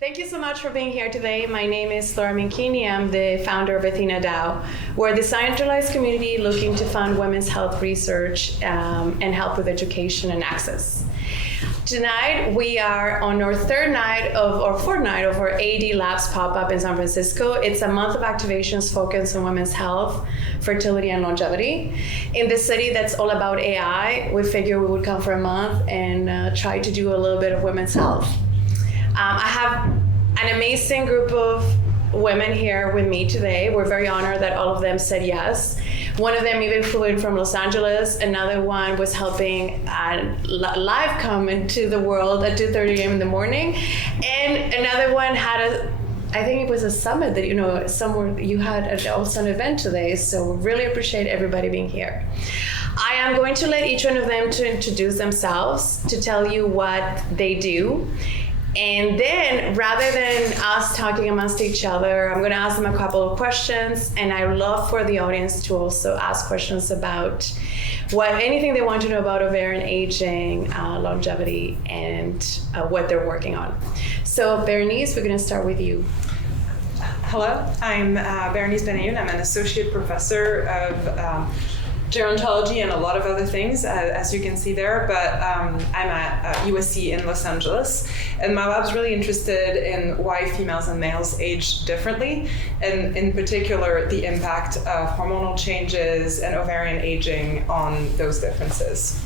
Thank you so much for being here today. My name is Laura Minkini. I'm the founder of AthenaDAO. We're a decentralized community looking to fund women's health research and help with education and access. Tonight, we are on our fourth night of our ADLabs pop-up in San Francisco. It's a month of activations focused on women's health, fertility, and longevity. In this city that's all about AI, we figured we would come for a month and try to do a little bit of women's health. I have an amazing group of women here with me today. We're very honored that all of them said yes. One of them even flew in from Los Angeles. Another one was helping live come into the world at 2:30 a.m. in the morning. And another one had I think it was a summit that, somewhere you had also an event today. So really appreciate everybody being here. I am going to let each one of them to introduce themselves, to tell you what they do. And then, rather than us talking amongst each other, I'm going to ask them a couple of questions, and I would love for the audience to also ask questions about anything they want to know about ovarian aging, longevity, and what they're working on. So, Bérénice, we're going to start with you. Hello, I'm Bérénice Benayoun. I'm an associate professor of gerontology and a lot of other things, as you can see there, but I'm at USC in Los Angeles, and my lab's really interested in why females and males age differently, and in particular the impact of hormonal changes and ovarian aging on those differences.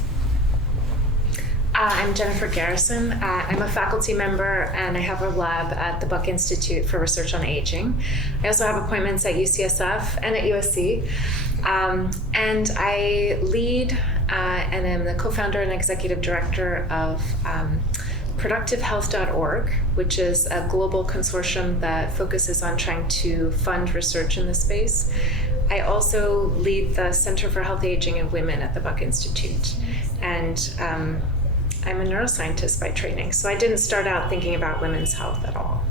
I'm Jennifer Garrison. I'm a faculty member and I have a lab at the Buck Institute for Research on Aging. I also have appointments at UCSF and at USC. And I lead and am the co-founder and executive director of ProductiveHealth.org, which is a global consortium that focuses on trying to fund research in the space. I also lead the Center for Healthy Aging in Women at the Buck Institute. And I'm a neuroscientist by training, so I didn't start out thinking about women's health at all.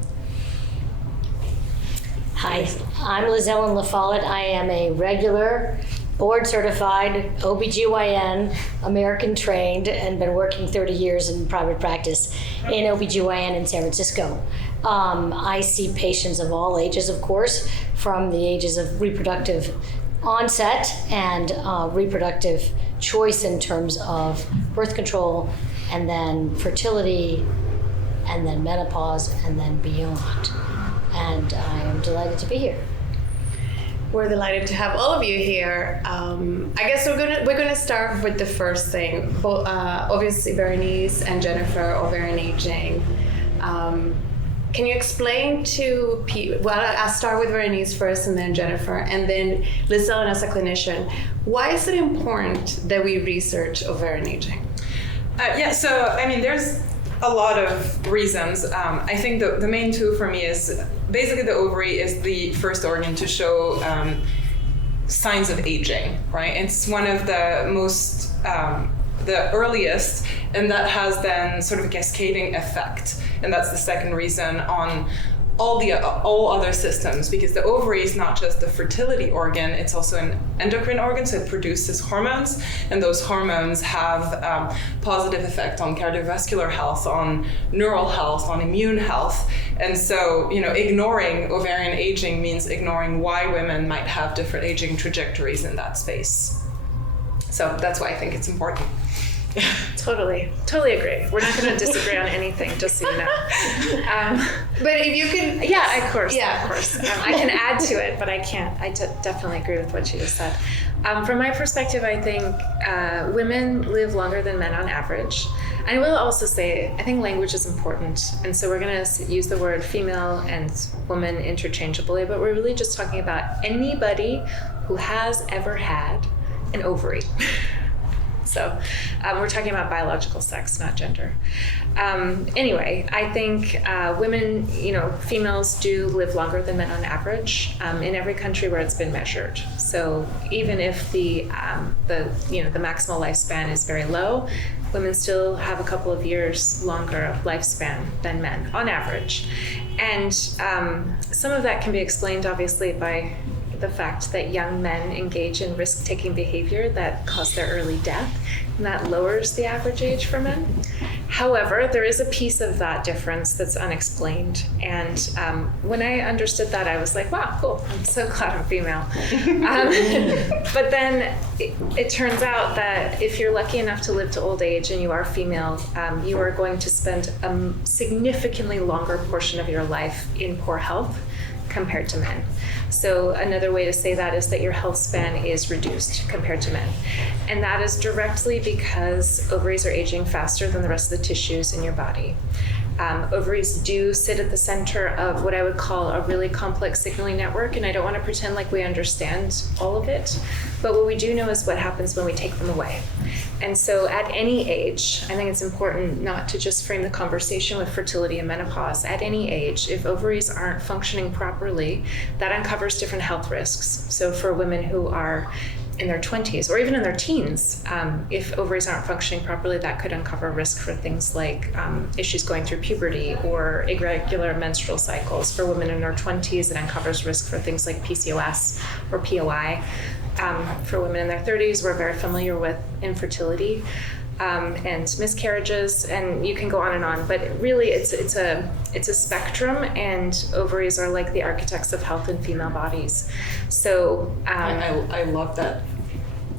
Hi, I'm Lizellen La Follette. I am a regular, board-certified OBGYN, American trained, and been working 30 years in private practice in OBGYN in San Francisco. I see patients of all ages, of course, from the ages of reproductive onset and reproductive choice in terms of birth control, and then fertility, and then menopause, and then beyond. And I am delighted to be here. We're delighted to have all of you here. I guess we're gonna start with the first thing. Obviously, Bérénice and Jennifer, ovarian aging. Can you explain to people? Well, I'll start with Bérénice first, and then Jennifer, and then Lizellen as a clinician. Why is it important that we research ovarian aging? There's a lot of reasons. I think the main two for me is basically the ovary is the first organ to show signs of aging, right? It's one of the most, the earliest, and that has then sort of a cascading effect. And that's the second reason on all other systems, because the ovary is not just the fertility organ, it's also an endocrine organ, so it produces hormones, and those hormones have positive effect on cardiovascular health, on neural health, on immune health. And so, ignoring ovarian aging means ignoring why women might have different aging trajectories in that space. So that's why I think it's important. Totally agree. We're not going to disagree on anything, just so you know. But if you can... Yeah, of course. I can add to it, but I can't. I definitely agree with what you just said. From my perspective, I think women live longer than men on average. And I will also say, I think language is important. And so we're going to use the word female and woman interchangeably, but we're really just talking about anybody who has ever had an ovary. So we're talking about biological sex, not gender. Anyway, I think women, females do live longer than men on average in every country where it's been measured. So even if the maximal lifespan is very low, women still have a couple of years longer of lifespan than men on average. And some of that can be explained obviously by the fact that young men engage in risk-taking behavior that cause their early death, and that lowers the average age for men. However, there is a piece of that difference that's unexplained. And when I understood that, I was like, wow, cool. I'm so glad I'm female. But then it turns out that if you're lucky enough to live to old age and you are female, you are going to spend a significantly longer portion of your life in poor health compared to men. So another way to say that is that your health span is reduced compared to men. And that is directly because ovaries are aging faster than the rest of the tissues in your body. Ovaries do sit at the center of what I would call a really complex signaling network, and I don't want to pretend like we understand all of it, but what we do know is what happens when we take them away. And so at any age, I think it's important not to just frame the conversation with fertility and menopause. At any age, if ovaries aren't functioning properly, that uncovers different health risks. So for women who are in their 20s or even in their teens, if ovaries aren't functioning properly, that could uncover risk for things like issues going through puberty or irregular menstrual cycles. For women in their 20s, it uncovers risk for things like PCOS or POI. For women in their 30s, we're very familiar with infertility and miscarriages, and you can go on and on. But really, it's a spectrum, and ovaries are like the architects of health in female bodies. So I love that.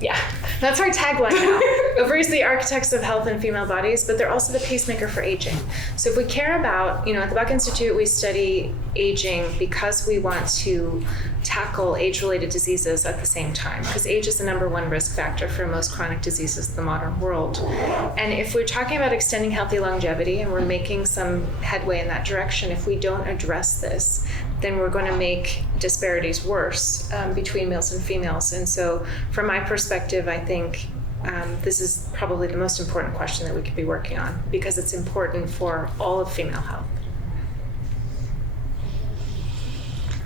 Yeah, that's our tagline now. Ovaries, the architects of health in female bodies, but they're also the pacemaker for aging. So if we care about, at the Buck Institute, we study aging because we want to tackle age-related diseases at the same time, because age is the number one risk factor for most chronic diseases in the modern world. And if we're talking about extending healthy longevity and we're making some headway in that direction, if we don't address this, then we're going to make disparities worse between males and females. And so from my perspective, I think this is probably the most important question that we could be working on, because it's important for all of female health.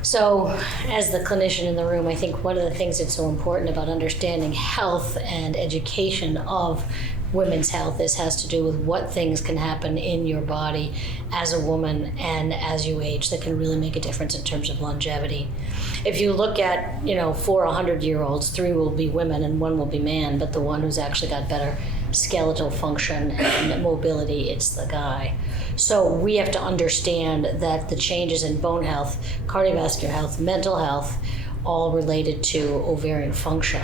So, as the clinician in the room, I think one of the things that's so important about understanding health and education of women's health has to do with what things can happen in your body as a woman and as you age that can really make a difference in terms of longevity. If you look at, 4 100-year-olds, 3 will be women and 1 will be man, but the one who's actually got better skeletal function and mobility, it's the guy. So we have to understand that the changes in bone health, cardiovascular health, mental health, all related to ovarian function.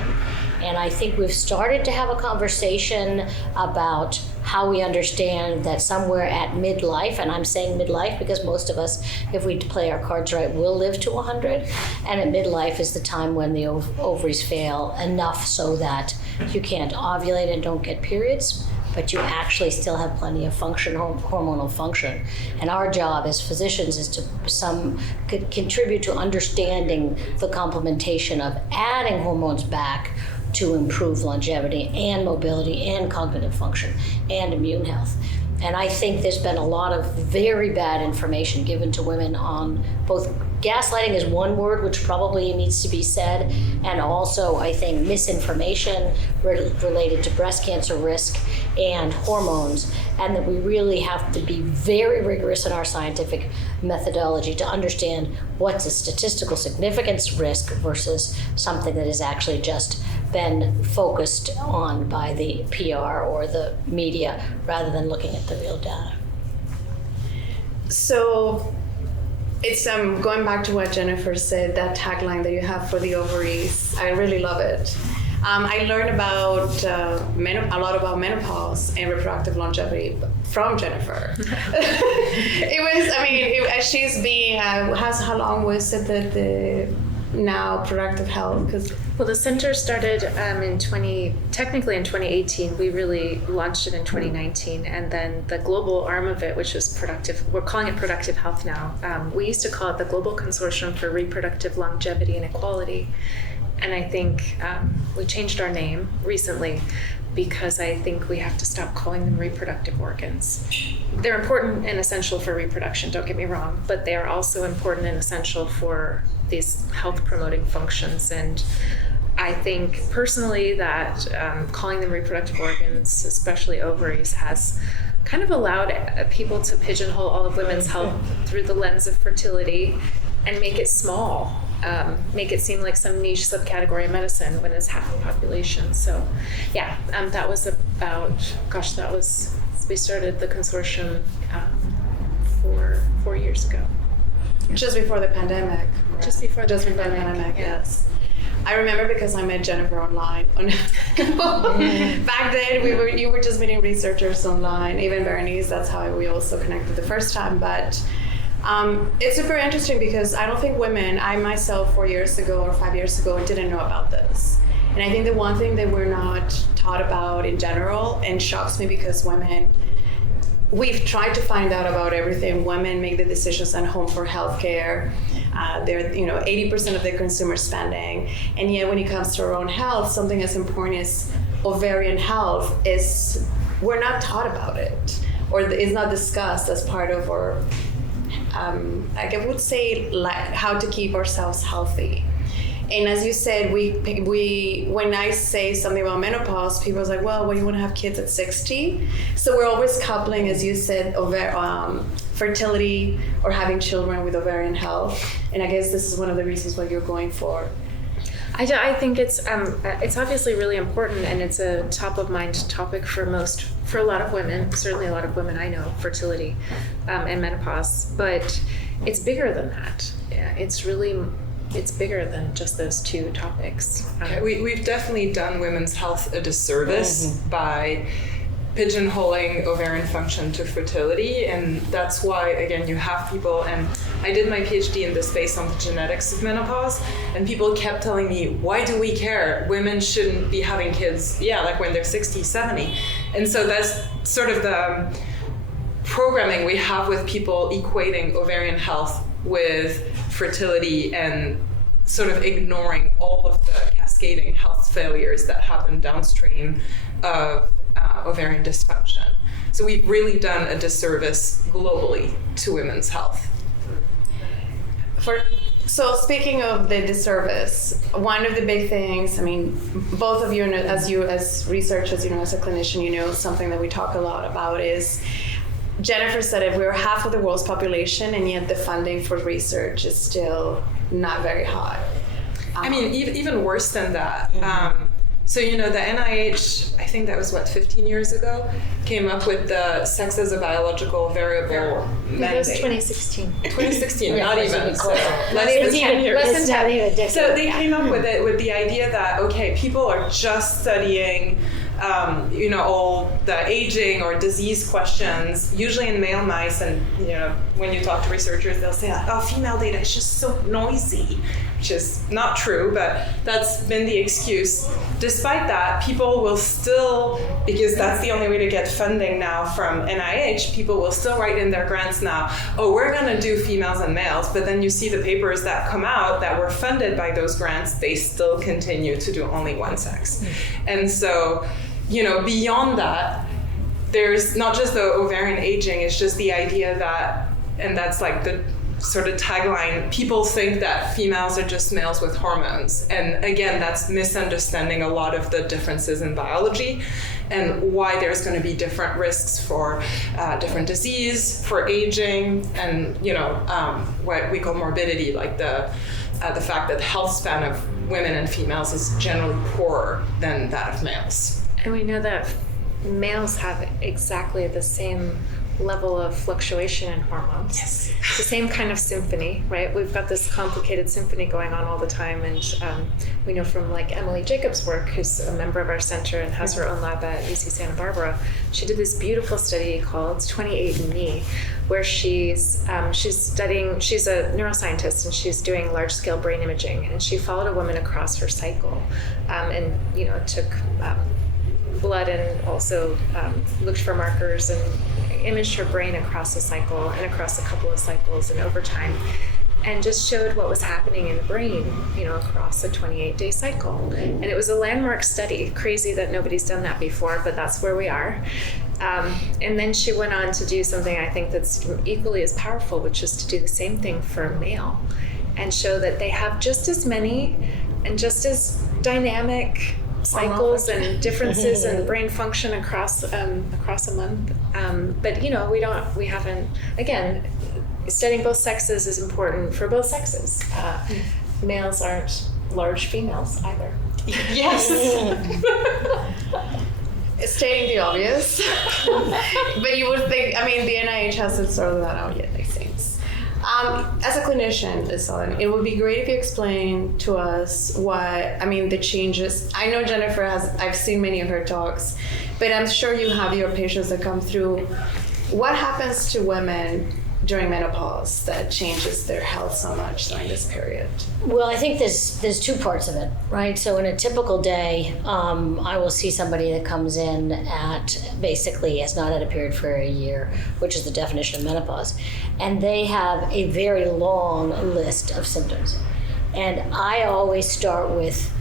And I think we've started to have a conversation about how we understand that somewhere at midlife, and I'm saying midlife because most of us, if we play our cards right, will live to 100. And at midlife is the time when the ovaries fail enough so that you can't ovulate and don't get periods, but you actually still have plenty of function, hormonal function. And our job as physicians is to contribute to understanding the complementation of adding hormones back to improve longevity and mobility and cognitive function and immune health. And I think there's been a lot of very bad information given to women on both gaslighting is one word which probably needs to be said, and also I think misinformation related to breast cancer risk and hormones, and that we really have to be very rigorous in our scientific methodology to understand what's a statistical significance risk versus something that has actually just been focused on by the PR or the media rather than looking at the real data. So it's going back to what Jennifer said, that tagline that you have for the ovaries. I really love it. I learned about a lot about menopause and reproductive longevity from Jennifer. She's being, how long was it that the now productive health? Well, the center started technically in 2018. We really launched it in 2019, and then the global arm of it, which is we're calling it Productive Health now. We used to call it the Global Consortium for Reproductive Longevity and Equality, and I think we changed our name recently because I think we have to stop calling them reproductive organs. They're important and essential for reproduction, don't get me wrong, but they are also important and essential for these health promoting functions. And I think personally that calling them reproductive organs, especially ovaries, has kind of allowed people to pigeonhole all of women's health through the lens of fertility and make it small, make it seem like some niche subcategory of medicine when it's half the population. So yeah, that was about, it's We started the consortium 4 years ago. Just before the pandemic. Right? Just before the pandemic, yeah. yes. I remember because I met Jennifer online. Back then, you were just meeting researchers online. Even Bérénice, that's how we also connected the first time. But it's super interesting because I don't think women, I myself 4 years ago or 5 years ago, didn't know about this. And I think the one thing that we're not taught about in general, and shocks me because women, we've tried to find out about everything. Women make the decisions at home for healthcare. They're 80% of their consumer spending. And yet when it comes to our own health, something as important as ovarian health is, we're not taught about it, or is not discussed as part of our, I would say, like how to keep ourselves healthy. And as you said, we when I say something about menopause, people are like, well, you want to have kids at 60? So we're always coupling, as you said, fertility or having children with ovarian health. And I guess this is one of the reasons why you're going for. I think it's obviously really important, and it's a top of mind topic for a lot of women, certainly a lot of women I know, fertility and menopause. But it's bigger than that. Yeah, it's bigger than just those two topics. We've definitely done women's health a disservice by pigeonholing ovarian function to fertility, and that's why, again, you have people, and I did my PhD in this based on the genetics of menopause, and people kept telling me, why do we care? Women shouldn't be having kids, like when they're 60, 70. And so that's sort of the programming we have with people equating ovarian health with fertility and sort of ignoring all of the cascading health failures that happen downstream of ovarian dysfunction. So we've really done a disservice globally to women's health. So speaking of the disservice, one of the big things, I mean, both of you, as researchers, as a clinician, something that we talk a lot about is, Jennifer said it, we're half of the world's population, and yet the funding for research is still not very high. I mean, even worse than that. So, the NIH, I think that was 15 years ago, came up with the sex as a biological variable mandate. That was 2016. 2016, not even. So Less than 10 years. So they came up with it with the idea that, okay, people are just studying all the aging or disease questions, usually in male mice, and when you talk to researchers, they'll say, oh, female data is just so noisy, which is not true, but that's been the excuse. Despite that, people will still, because that's the only way to get funding now from NIH, people will still write in their grants now, oh, we're going to do females and males, but then you see the papers that come out that were funded by those grants, they still continue to do only one sex. And so, beyond that, there's not just the ovarian aging, it's just the idea that, and that's like the sort of tagline, people think that females are just males with hormones. And again, that's misunderstanding a lot of the differences in biology and why there's going to be different risks for different disease, for aging, and what we call morbidity, like the fact that the health span of women and females is generally poorer than that of males. And we know that males have exactly the same level of fluctuation in hormones. Yes. It's the same kind of symphony, right? We've got this complicated symphony going on all the time, and we know from Emily Jacobs' work, who's a member of our center and has her own lab at UC Santa Barbara. She did this beautiful study called 28andMe, where she's studying, she's a neuroscientist, and she's doing large-scale brain imaging, and she followed a woman across her cycle, and took blood and also looked for markers and imaged her brain across a cycle and across a couple of cycles and over time, and just showed what was happening in the brain, across a 28-day cycle. And it was a landmark study. Crazy that nobody's done that before, but that's where we are. And then she went on to do something I think that's equally as powerful, which is to do the same thing for a male and show that they have just as many and just as dynamic cycles and differences in brain function across a month. But we haven't, again, studying both sexes is important for both sexes. Males aren't large females either. Yes. stating the obvious, but you would think, I mean, the NIH hasn't sorted that out yet, these things. As a clinician, Lizellen, it would be great if you explain to us the changes. I know Jennifer I've seen many of her talks, but I'm sure you have your patients that come through. What happens to women during menopause that changes their health so much during this period? Well, I think there's two parts of it, right? So in a typical day, I will see somebody that comes in basically has not had a period for a year, which is the definition of menopause. And they have a very long list of symptoms. And I always start with,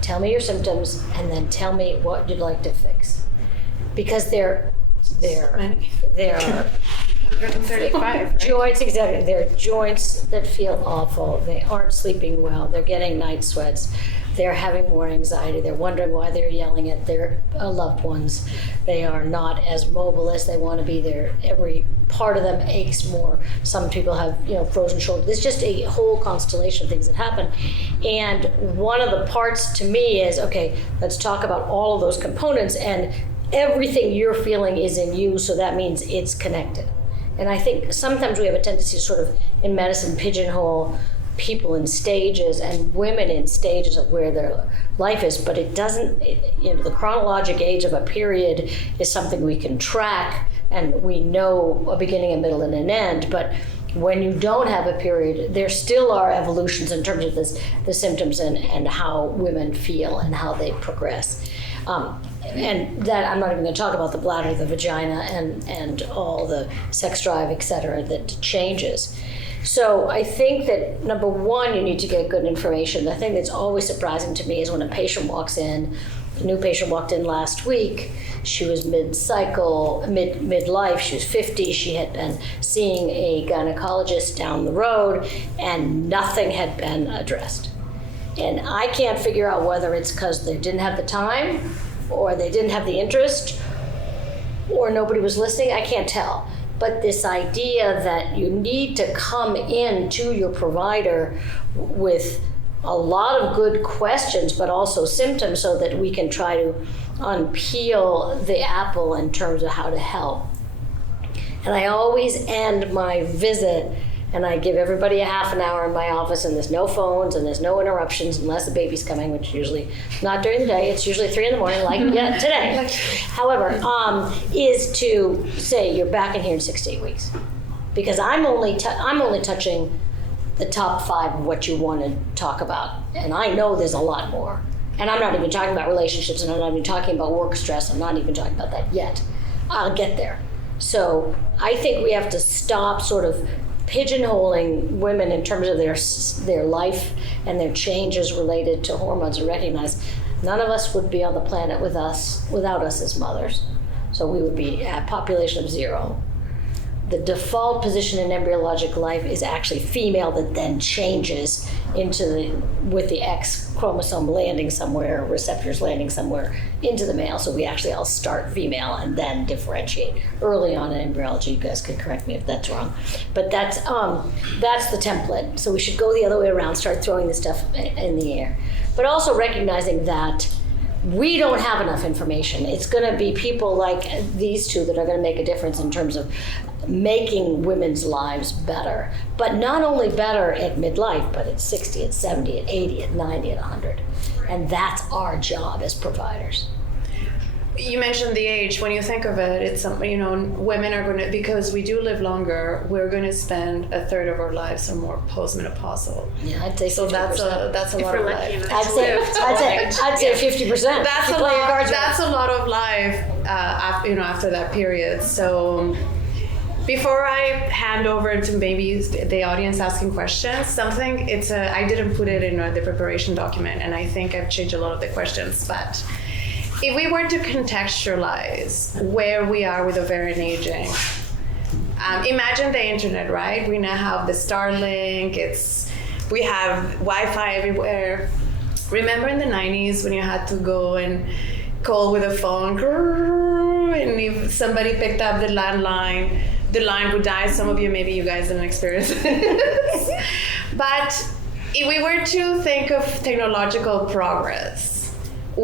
tell me your symptoms, and then tell me what you'd like to fix. Because they're 135, right? Joints, exactly. They're joints that feel awful. They aren't sleeping well. They're getting night sweats. They're having more anxiety. They're wondering why they're yelling at their loved ones. They are not as mobile as they want to be. Every part of them aches more. Some people have, frozen shoulders. There's just a whole constellation of things that happen. And one of the parts to me is, okay, let's talk about all of those components, and everything you're feeling is in you, so that means it's connected. And I think sometimes we have a tendency to sort of, in medicine, pigeonhole people in stages and women in stages of where their life is, but it doesn't, the chronologic age of a period is something we can track, and we know a beginning, a middle, and an end. But when you don't have a period, there still are evolutions in terms of the symptoms and how women feel and how they progress. And that, I'm not even going to talk about the bladder, the vagina, and all the sex drive, et cetera, that changes. So I think that, number one, you need to get good information. The thing that's always surprising to me is when a patient walks in. A new patient walked in last week. She was mid-cycle, midlife. She was 50. She had been seeing a gynecologist down the road, and nothing had been addressed. And I can't figure out whether it's because they didn't have the time, or they didn't have the interest, or nobody was listening. I can't tell. But this idea that you need to come in to your provider with a lot of good questions, but also symptoms, so that we can try to unpeel the apple in terms of how to help. And I always end my visit, and I give everybody a half an hour in my office, and there's no phones and there's no interruptions unless the baby's coming, which usually not during the day. It's usually 3 a.m, like today. However, is to say you're back in here in 6 to 8 weeks, because I'm only touching the top 5 of what you want to talk about, and I know there's a lot more. And I'm not even talking about relationships, and I'm not even talking about work stress. I'm not even talking about that yet. I'll get there. So I think we have to stop sort of pigeonholing women in terms of their life and their changes related to hormones, and recognize none of us would be on the planet without us as mothers. So we would be at population of 0. The default position in embryologic life is actually female, that then changes with the X chromosome landing somewhere, receptors landing somewhere, into the male. So we actually all start female and then differentiate early on in embryology. You guys can correct me if that's wrong, but that's the template. So we should go the other way around, start throwing this stuff in the air, but also recognizing that we don't have enough information. It's going to be people like these two that are going to make a difference in terms of making women's lives better, but not only better at midlife, but at 60, at 70, at 80, at 90, at 100. And that's our job as providers. You mentioned the age. When you think of it, it's something, women are going to, because we do live longer, we're going to spend a third of our lives or more postmenopausal. Yeah, I'd say 50%. So that's a lot of life. I'd say 50%. That's a lot of life after that period. So before I hand over to maybe the audience asking questions, I didn't put it in the preparation document, and I think I've changed a lot of the questions, but if we were to contextualize where we are with ovarian aging, imagine the internet, right? We now have the Starlink, we have Wi-Fi everywhere. Remember in the 90s when you had to go and call with a phone, and if somebody picked up the landline, the line would die. Some of you, maybe you guys didn't experience this. But if we were to think of technological progress,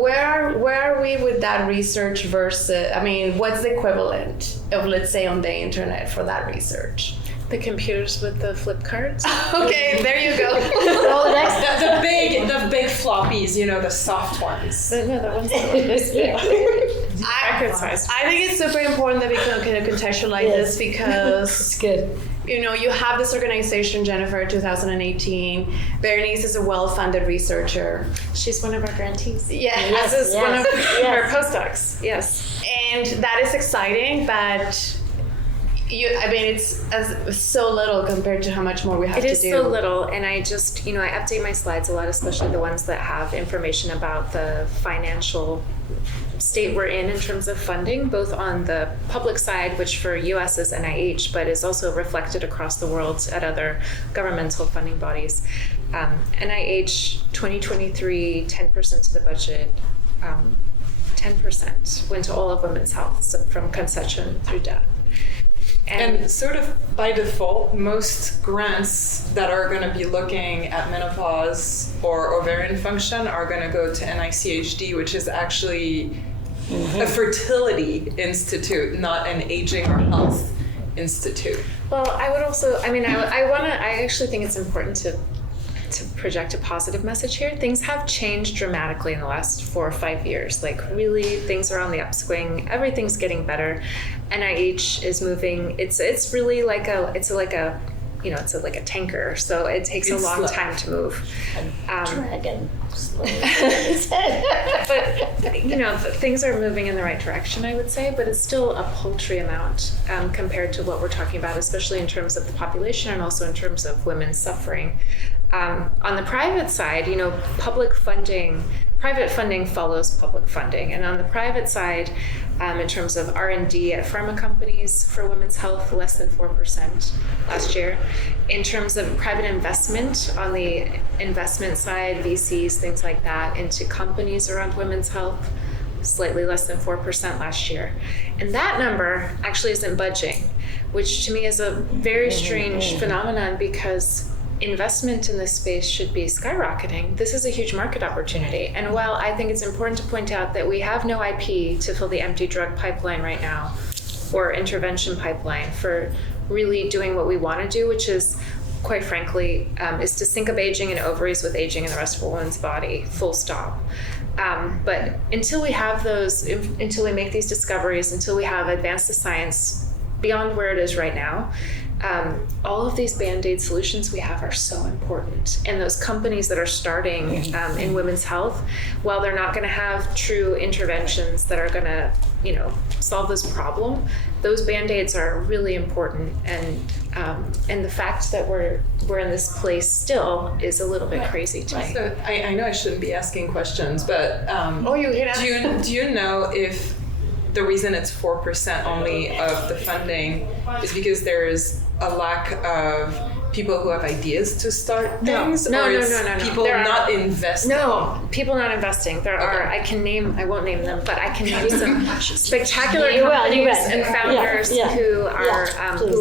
where are we with that research versus, I mean, what's the equivalent of, let's say, on the internet for that research? The computers with the flip cards. Okay, there you go. The big floppies, the soft ones. The ones that record size. I think it's super important that we can kind of contextualize this because It's good. you have this organization, Jennifer, 2018. Bérénice is a well-funded researcher. She's one of our grantees. Yeah. As is one of yes. our postdocs. Yes. And that is exciting, but it's so little compared to how much more we have to do. It is so little, and I just, I update my slides a lot, especially the ones that have information about the financial state we're in terms of funding, both on the public side, which for US is NIH, but is also reflected across the world at other governmental funding bodies. NIH 2023, 10% of the budget, 10% went to all of women's health, so from conception through death. And sort of by default, most grants that are going to be looking at menopause or ovarian function are going to go to NICHD, which is actually a fertility institute, not an aging or health institute. Well, I would also, I actually think it's important to project a positive message here. Things have changed dramatically in the last 4 or 5 years. Like really, things are on the upswing. Everything's getting better. NIH is moving. It's really like a tanker. So it takes a long time to move. Dragon. But things are moving in the right direction, I would say. But it's still a paltry amount compared to what we're talking about, especially in terms of the population and also in terms of women suffering. On the private side, private funding follows public funding. And on the private side, in terms of R&D at pharma companies for women's health, less than 4% last year. In terms of private investment, on the investment side, VCs, things like that, into companies around women's health, slightly less than 4% last year. And that number actually isn't budging, which to me is a very strange phenomenon because investment in this space should be skyrocketing. This is a huge market opportunity. And while I think it's important to point out that we have no IP to fill the empty drug pipeline right now, or intervention pipeline for really doing what we want to do, which is, quite frankly, is to sync up aging in ovaries with aging in the rest of a woman's body, full stop. But until we have until we make these discoveries, until we have advanced the science beyond where it is right now, all of these Band-Aid solutions we have are so important. And those companies that are starting in women's health, while they're not going to have true interventions that are going to, solve this problem, those Band-Aids are really important. And the fact that we're in this place still is a little bit crazy to me. So I know I shouldn't be asking questions, but do you know if the reason it's 4% only of the funding is because there is a lack of people who have ideas to start things? No. People not investing? No, people not investing. There are, I won't name them, but I can name some spectacular companies and founders who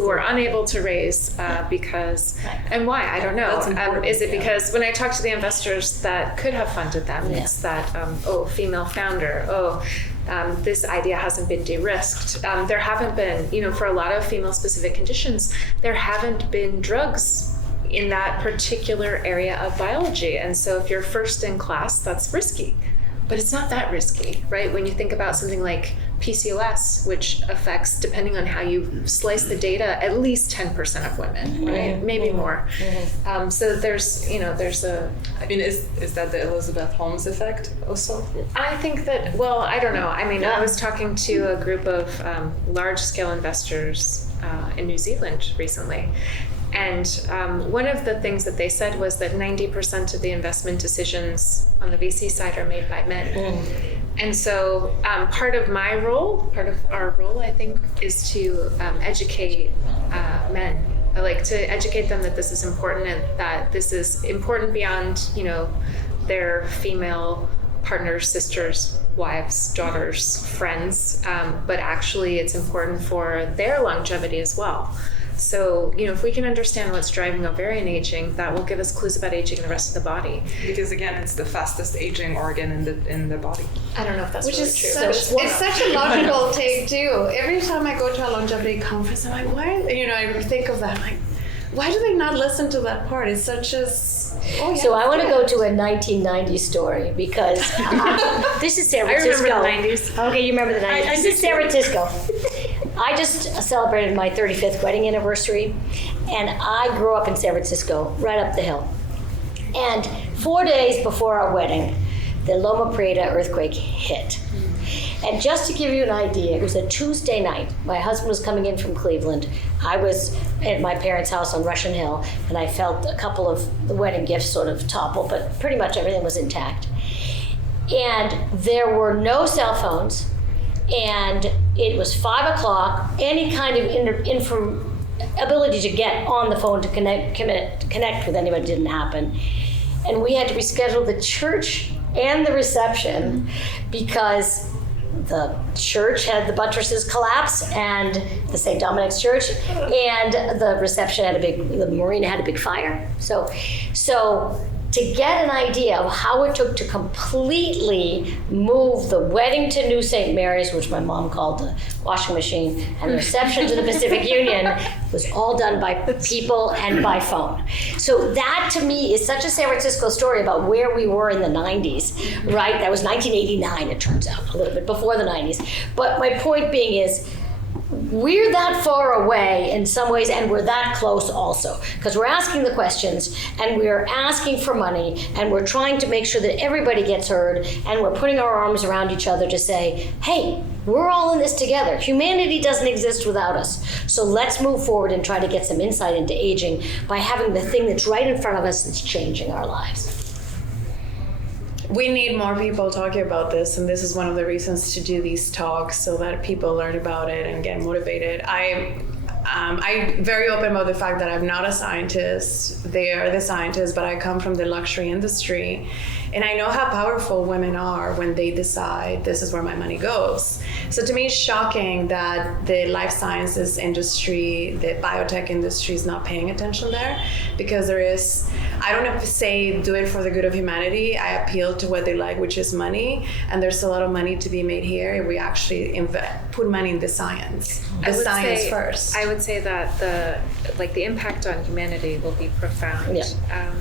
were unable to raise because, and why? I don't know. Is it because when I talk to the investors that could have funded them, it's that, female founder, this idea hasn't been de-risked. There haven't been, for a lot of female-specific conditions, there haven't been drugs in that particular area of biology. And so if you're first in class, that's risky. But it's not that risky, right? When you think about something like PCOS, which affects, depending on how you slice the data, at least 10% of women, right? Maybe more. So there's a... I mean, is that the Elizabeth Holmes effect also? I think that, I don't know. I mean, I was talking to a group of large-scale investors in New Zealand recently. And one of the things that they said was that 90% of the investment decisions on the VC side are made by men. And so part of our role, I think, is to educate men. I like to educate them that this is important and that this is important beyond, their female partners, sisters, wives, daughters, friends, but actually it's important for their longevity as well. So, if we can understand what's driving ovarian aging, that will give us clues about aging the rest of the body. Because again, it's the fastest aging organ in the body. I don't know if that's Which really is true. it's such a logical take too. Every time I go to a longevity conference, I'm like, why? I think of that. I'm like, why do they not listen to that part? It's such a So I want to go to a 1990s story because this is San Francisco. I remember the 90s. Okay, you remember the 90s. This is San Francisco. I just celebrated my 35th wedding anniversary, and I grew up in San Francisco, right up the hill. And 4 days before our wedding, the Loma Prieta earthquake hit. And just to give you an idea, it was a Tuesday night. My husband was coming in from Cleveland. I was at my parents' house on Russian Hill, and I felt a couple of the wedding gifts sort of topple, but pretty much everything was intact. And there were no cell phones, and it was 5 o'clock. Any kind of ability to get on the phone to connect with anybody didn't happen. And we had to reschedule the church and the reception because the church had the buttresses collapse, and the St. Dominic's Church, and the reception the marina had a big fire. So to get an idea of how it took to completely move the wedding to New St. Mary's, which my mom called the washing machine, and the reception to the Pacific Union was all done by people and by phone. So that to me is such a San Francisco story about where we were in the 90s, right? That was 1989, it turns out, a little bit before the 90s. But my point being is, we're that far away in some ways, and we're that close also, because we're asking the questions, and we're asking for money, and we're trying to make sure that everybody gets heard, and we're putting our arms around each other to say, hey, we're all in this together. Humanity doesn't exist without us. So let's move forward and try to get some insight into aging by having the thing that's right in front of us that's changing our lives. We need more people talking about this, and this is one of the reasons to do these talks so that people learn about it and get motivated. I'm very open about the fact that I'm not a scientist. They are the scientists, but I come from the luxury industry. And I know how powerful women are when they decide this is where my money goes. So to me, it's shocking that the life sciences industry, the biotech industry is not paying attention there, because there is, I don't have to say do it for the good of humanity. I appeal to what they like, which is money. And there's a lot of money to be made here if we actually put money in the science. The science first. I would say that the impact on humanity will be profound. Yeah.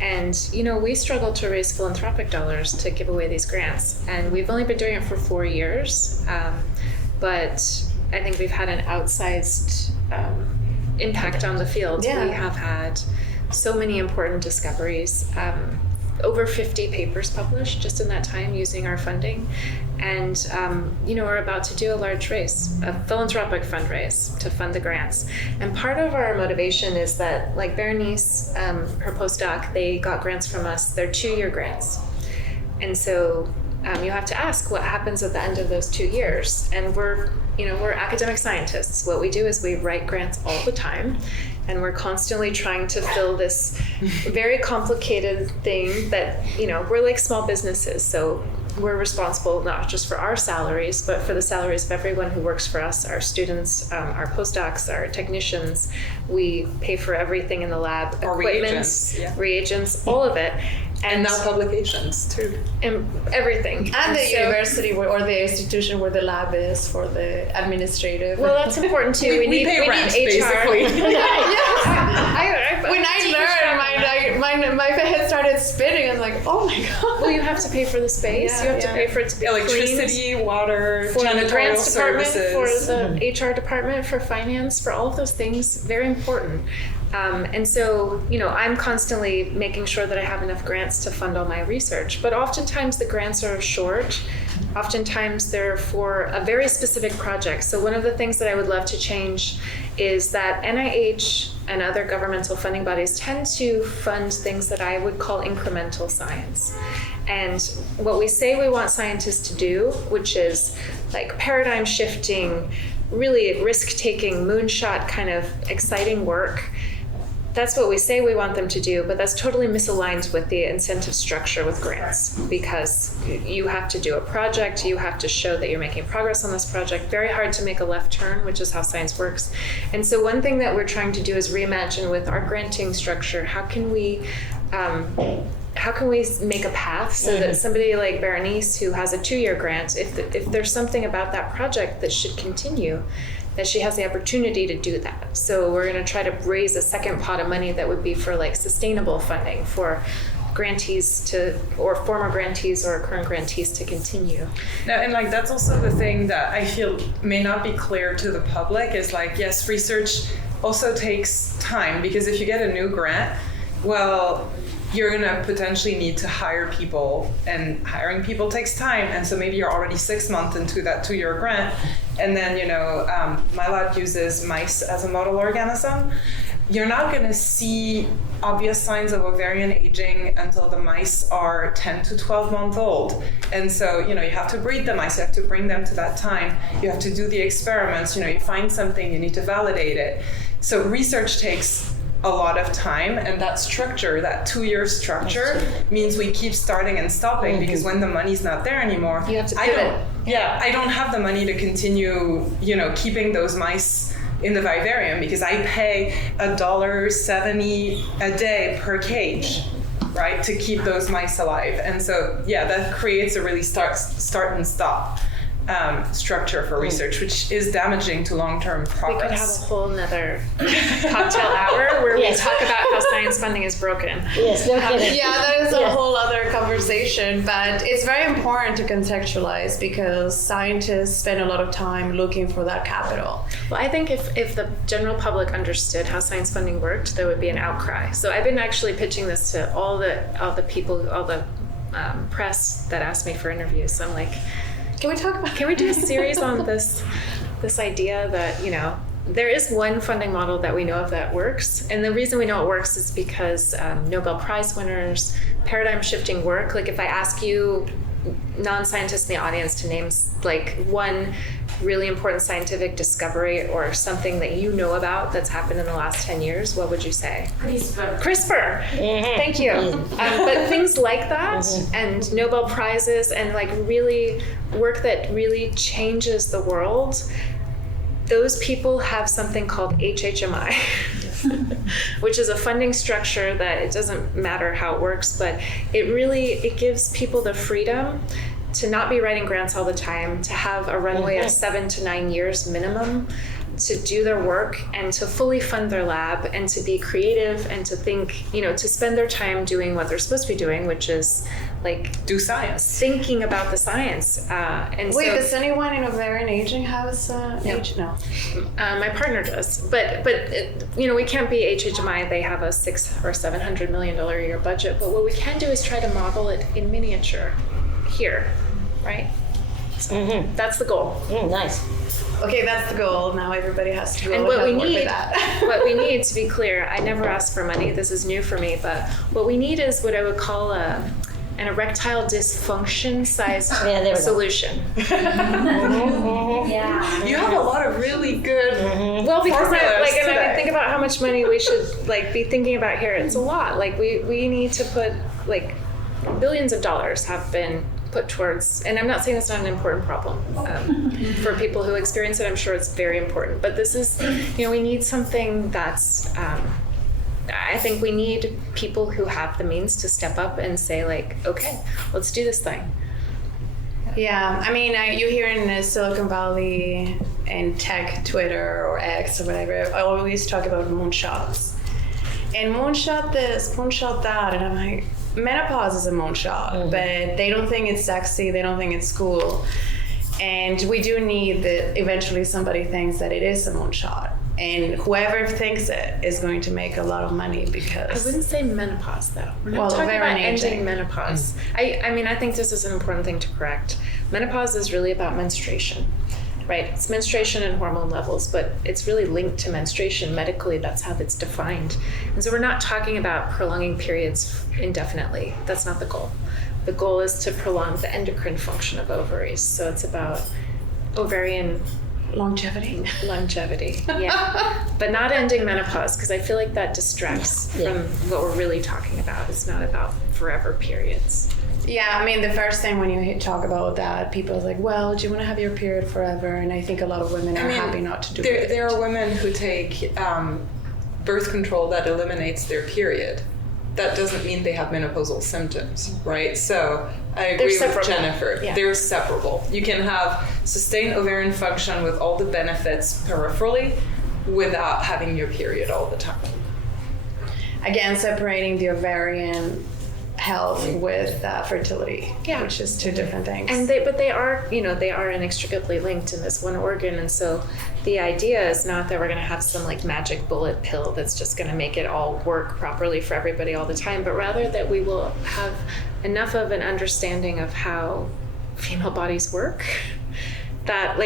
And we struggle to raise philanthropic dollars to give away these grants, and we've only been doing it for 4 years, but I think we've had an outsized impact on the field. Yeah. We have had so many important discoveries, over 50 papers published just in that time using our funding, and we're about to do a large race, a philanthropic fundraise to fund the grants. And part of our motivation is that, like Bérénice, her postdoc, they got grants from us. They're 2-year grants, and so you have to ask what happens at the end of those 2 years. And we're academic scientists. What we do is we write grants all the time, and we're constantly trying to fill this very complicated thing that, we're like small businesses. So we're responsible not just for our salaries, but for the salaries of everyone who works for us, our students, our postdocs, our technicians. We pay for everything in the lab, Our equipment, reagents, all of it. And now publications too. And everything. And the university or the institution where the lab is for the administrative. Well, that's important too. We pay rent, need HR. basically. When I learned, my head started spinning. I was like, oh my god. Well, you have to pay for the space. Yeah, you have to pay for it to be Electricity, cleaned. water, For the janitorial grants department, services. for the HR department, for finance, for all of those things, very important. And so, I'm constantly making sure that I have enough grants to fund all my research. But oftentimes the grants are short. Oftentimes they're for a very specific project. So one of the things that I would love to change is that NIH and other governmental funding bodies tend to fund things that I would call incremental science. And what we say we want scientists to do, which is like paradigm shifting, really risk-taking, moonshot kind of exciting work, that's what we say we want them to do, but that's totally misaligned with the incentive structure with grants, because you have to do a project, you have to show that you're making progress on this project. Very hard to make a left turn, which is how science works. And so one thing that we're trying to do is reimagine with our granting structure, how can we make a path so that somebody like Bérénice, who has a 2-year grant, if there's something about that project that should continue, that she has the opportunity to do that. So we're going to try to raise a second pot of money that would be for like sustainable funding for grantees or former grantees or current grantees to continue. No, and like that's also the thing that I feel may not be clear to the public is like, yes, research also takes time, because if you get a new grant, well, you're going to potentially need to hire people, and hiring people takes time. And so maybe you're already 6 months into that 2-year grant. And then, my lab uses mice as a model organism. You're not going to see obvious signs of ovarian aging until the mice are 10 to 12 months old. And so, you have to breed the mice, you have to bring them to that time. You have to do the experiments, you find something, you need to validate it. So research takes a lot of time, and that structure, that 2-year structure, means we keep starting and stopping, because when the money's not there anymore, you have to pivot. I don't have the money to continue, keeping those mice in the vivarium, because I pay $1.70 a day per cage, right, to keep those mice alive. And so, that creates a really start and stop structure for research, which is damaging to long-term progress. We could have a whole nother cocktail hour where we talk about how science funding is broken. Yes, no kidding. Yeah, that is a whole other conversation, but it's very important to contextualize, because scientists spend a lot of time looking for that capital. Well, I think if the general public understood how science funding worked, there would be an outcry. So I've been actually pitching this to all the people, all the press that asked me for interviews. So I'm like, can we do a series on this idea that, there is one funding model that we know of that works. And the reason we know it works is because Nobel Prize winners, paradigm shifting work. Like if I ask you non-scientists in the audience to name like one really important scientific discovery or something that you know about that's happened in the last 10 years, what would you say? CRISPR. Thank you. But things like that and Nobel Prizes and like really work that really changes the world, those people have something called HHMI, which is a funding structure that it doesn't matter how it works, but it gives people the freedom to not be writing grants all the time, to have a runway of 7 to 9 years minimum, to do their work and to fully fund their lab and to be creative and to think, to spend their time doing what they're supposed to be doing, which is like do science, thinking about the science. Wait, does anyone in ovarian aging have age? No. My partner does, but we can't be HHMI. They have a $600 or $700 million a year budget. But what we can do is try to model it in miniature here, right? So that's the goal. Nice. Okay, that's the goal. Now everybody has to go and what we work need, with that. What we need, to be clear, I never asked for money. This is new for me, but what we need is what I would call an erectile dysfunction sized solution. Yeah. You have a lot of really good Well, because I think about how much money we should be thinking about here. It's a lot. We need to put billions of dollars have been put towards, and I'm not saying it's not an important problem for people who experience it. I'm sure it's very important, but this is, we need something that's, I think we need people who have the means to step up and say okay, let's do this thing. Yeah, I mean, you hear in Silicon Valley and tech, Twitter or X or whatever, I always talk about moonshots. And moonshot this, moonshot that, and I'm like, menopause is a moonshot, but they don't think it's sexy, they don't think it's cool. And we do need that eventually somebody thinks that it is a moonshot. And whoever thinks it is going to make a lot of money because... I wouldn't say menopause, though. We're not talking about ending menopause. I think this is an important thing to correct. Menopause is really about menstruation, right? It's menstruation and hormone levels, but it's really linked to menstruation. Medically, that's how it's defined. And so we're not talking about prolonging periods indefinitely. That's not the goal. The goal is to prolong the endocrine function of ovaries. So it's about ovarian Longevity. Longevity, yeah. But not ending menopause, because I feel like that distracts from what we're really talking about. It's not about forever periods. Yeah, I mean, the first thing when you talk about that, people are like, well, do you want to have your period forever? And I think a lot of women are happy not to do it. There are women who take birth control that eliminates their period. That doesn't mean they have menopausal symptoms, right? So I agree with Jennifer. Yeah. They're separable. You can have sustained ovarian function with all the benefits peripherally without having your period all the time. Again, separating the ovarian health with fertility, which is two different things. And they are inextricably linked in this one organ. And so the idea is not that we're going to have some like magic bullet pill that's just going to make it all work properly for everybody all the time, but rather that we will have enough of an understanding of how female bodies work that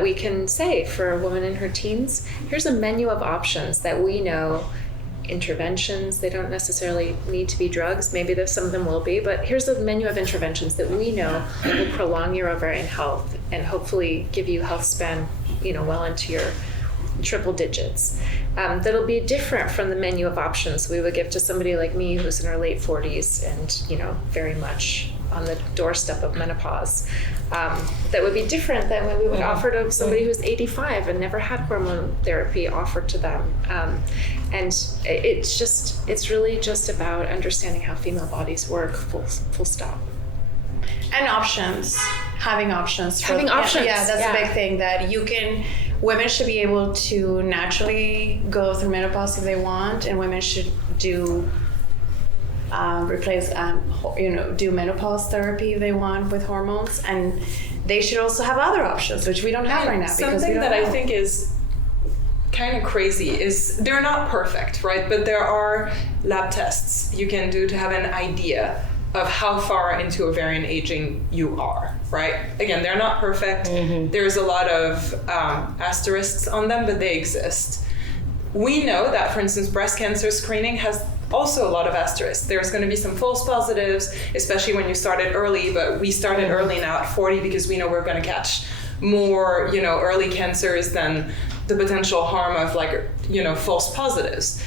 we can say for a woman in her teens, here's a menu of options that we know. Interventions, they don't necessarily need to be drugs, maybe some of them will be, but here's a menu of interventions that we know will prolong your ovarian health and hopefully give you health span, well into your triple digits. That'll be different from the menu of options we would give to somebody like me who's in her late 40s and very much on the doorstep of menopause. That would be different than when we would offer to somebody who's 85 and never had hormone therapy offered to them. And it's really just about understanding how female bodies work, full stop. And options, having options. Having options. Yeah, that's a big thing that women should be able to naturally go through menopause if they want, and women should do do menopause therapy if they want with hormones, and they should also have other options, which we don't have right now. Something that I think is kind of crazy is they're not perfect, right? But there are lab tests you can do to have an idea of how far into ovarian aging you are, right? Again, they're not perfect. There's a lot of asterisks on them, but they exist. We know that, for instance, breast cancer screening has also a lot of asterisks. There's going to be some false positives, especially when you started early, but we started early now at 40 because we know we're going to catch more, early cancers than the potential harm of false positives.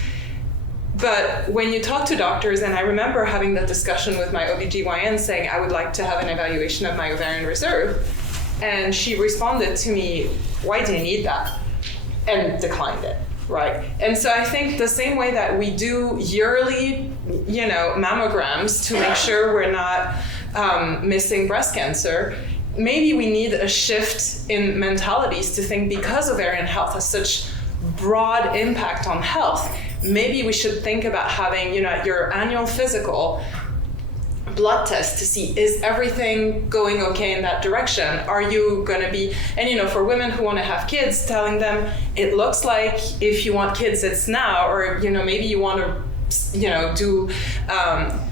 But when you talk to doctors, and I remember having that discussion with my OBGYN saying, I would like to have an evaluation of my ovarian reserve. And she responded to me, why do you need that? And declined it. Right. And so I think the same way that we do yearly, mammograms to make sure we're not missing breast cancer, maybe we need a shift in mentalities to think because ovarian health has such broad impact on health, maybe we should think about having, your annual physical blood test to see, is everything going okay in that direction? Are you going to be, and for women who want to have kids, telling them it looks like if you want kids it's now, or maybe you want to do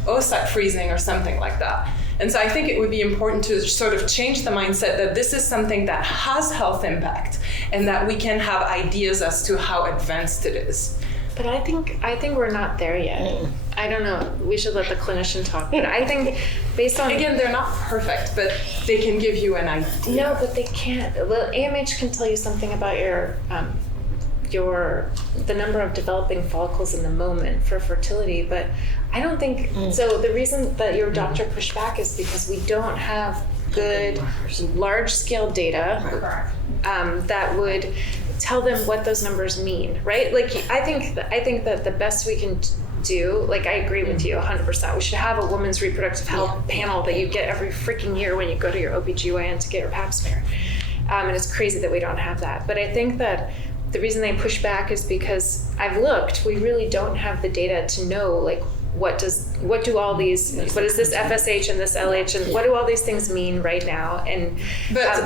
oocyte freezing or something like that. And so I think it would be important to sort of change the mindset that this is something that has health impact and that we can have ideas as to how advanced it is. But I think we're not there yet. I don't know. We should let the clinician talk. But I think based on... Again, they're not perfect, but they can give you an idea. No, but they can't. Well, AMH can tell you something about the number of developing follicles in the moment for fertility, but I don't think... So the reason that your doctor pushed back is because we don't have good large-scale data that would tell them what those numbers mean, right? I think that the best we can do, I agree with you 100%. We should have a women's reproductive health panel that you get every freaking year when you go to your OBGYN to get your pap smear. And it's crazy that we don't have that. But I think that the reason they push back is because I've looked, we really don't have the data to know, what do all these, what is this FSH and this LH, and what do all these things mean right now?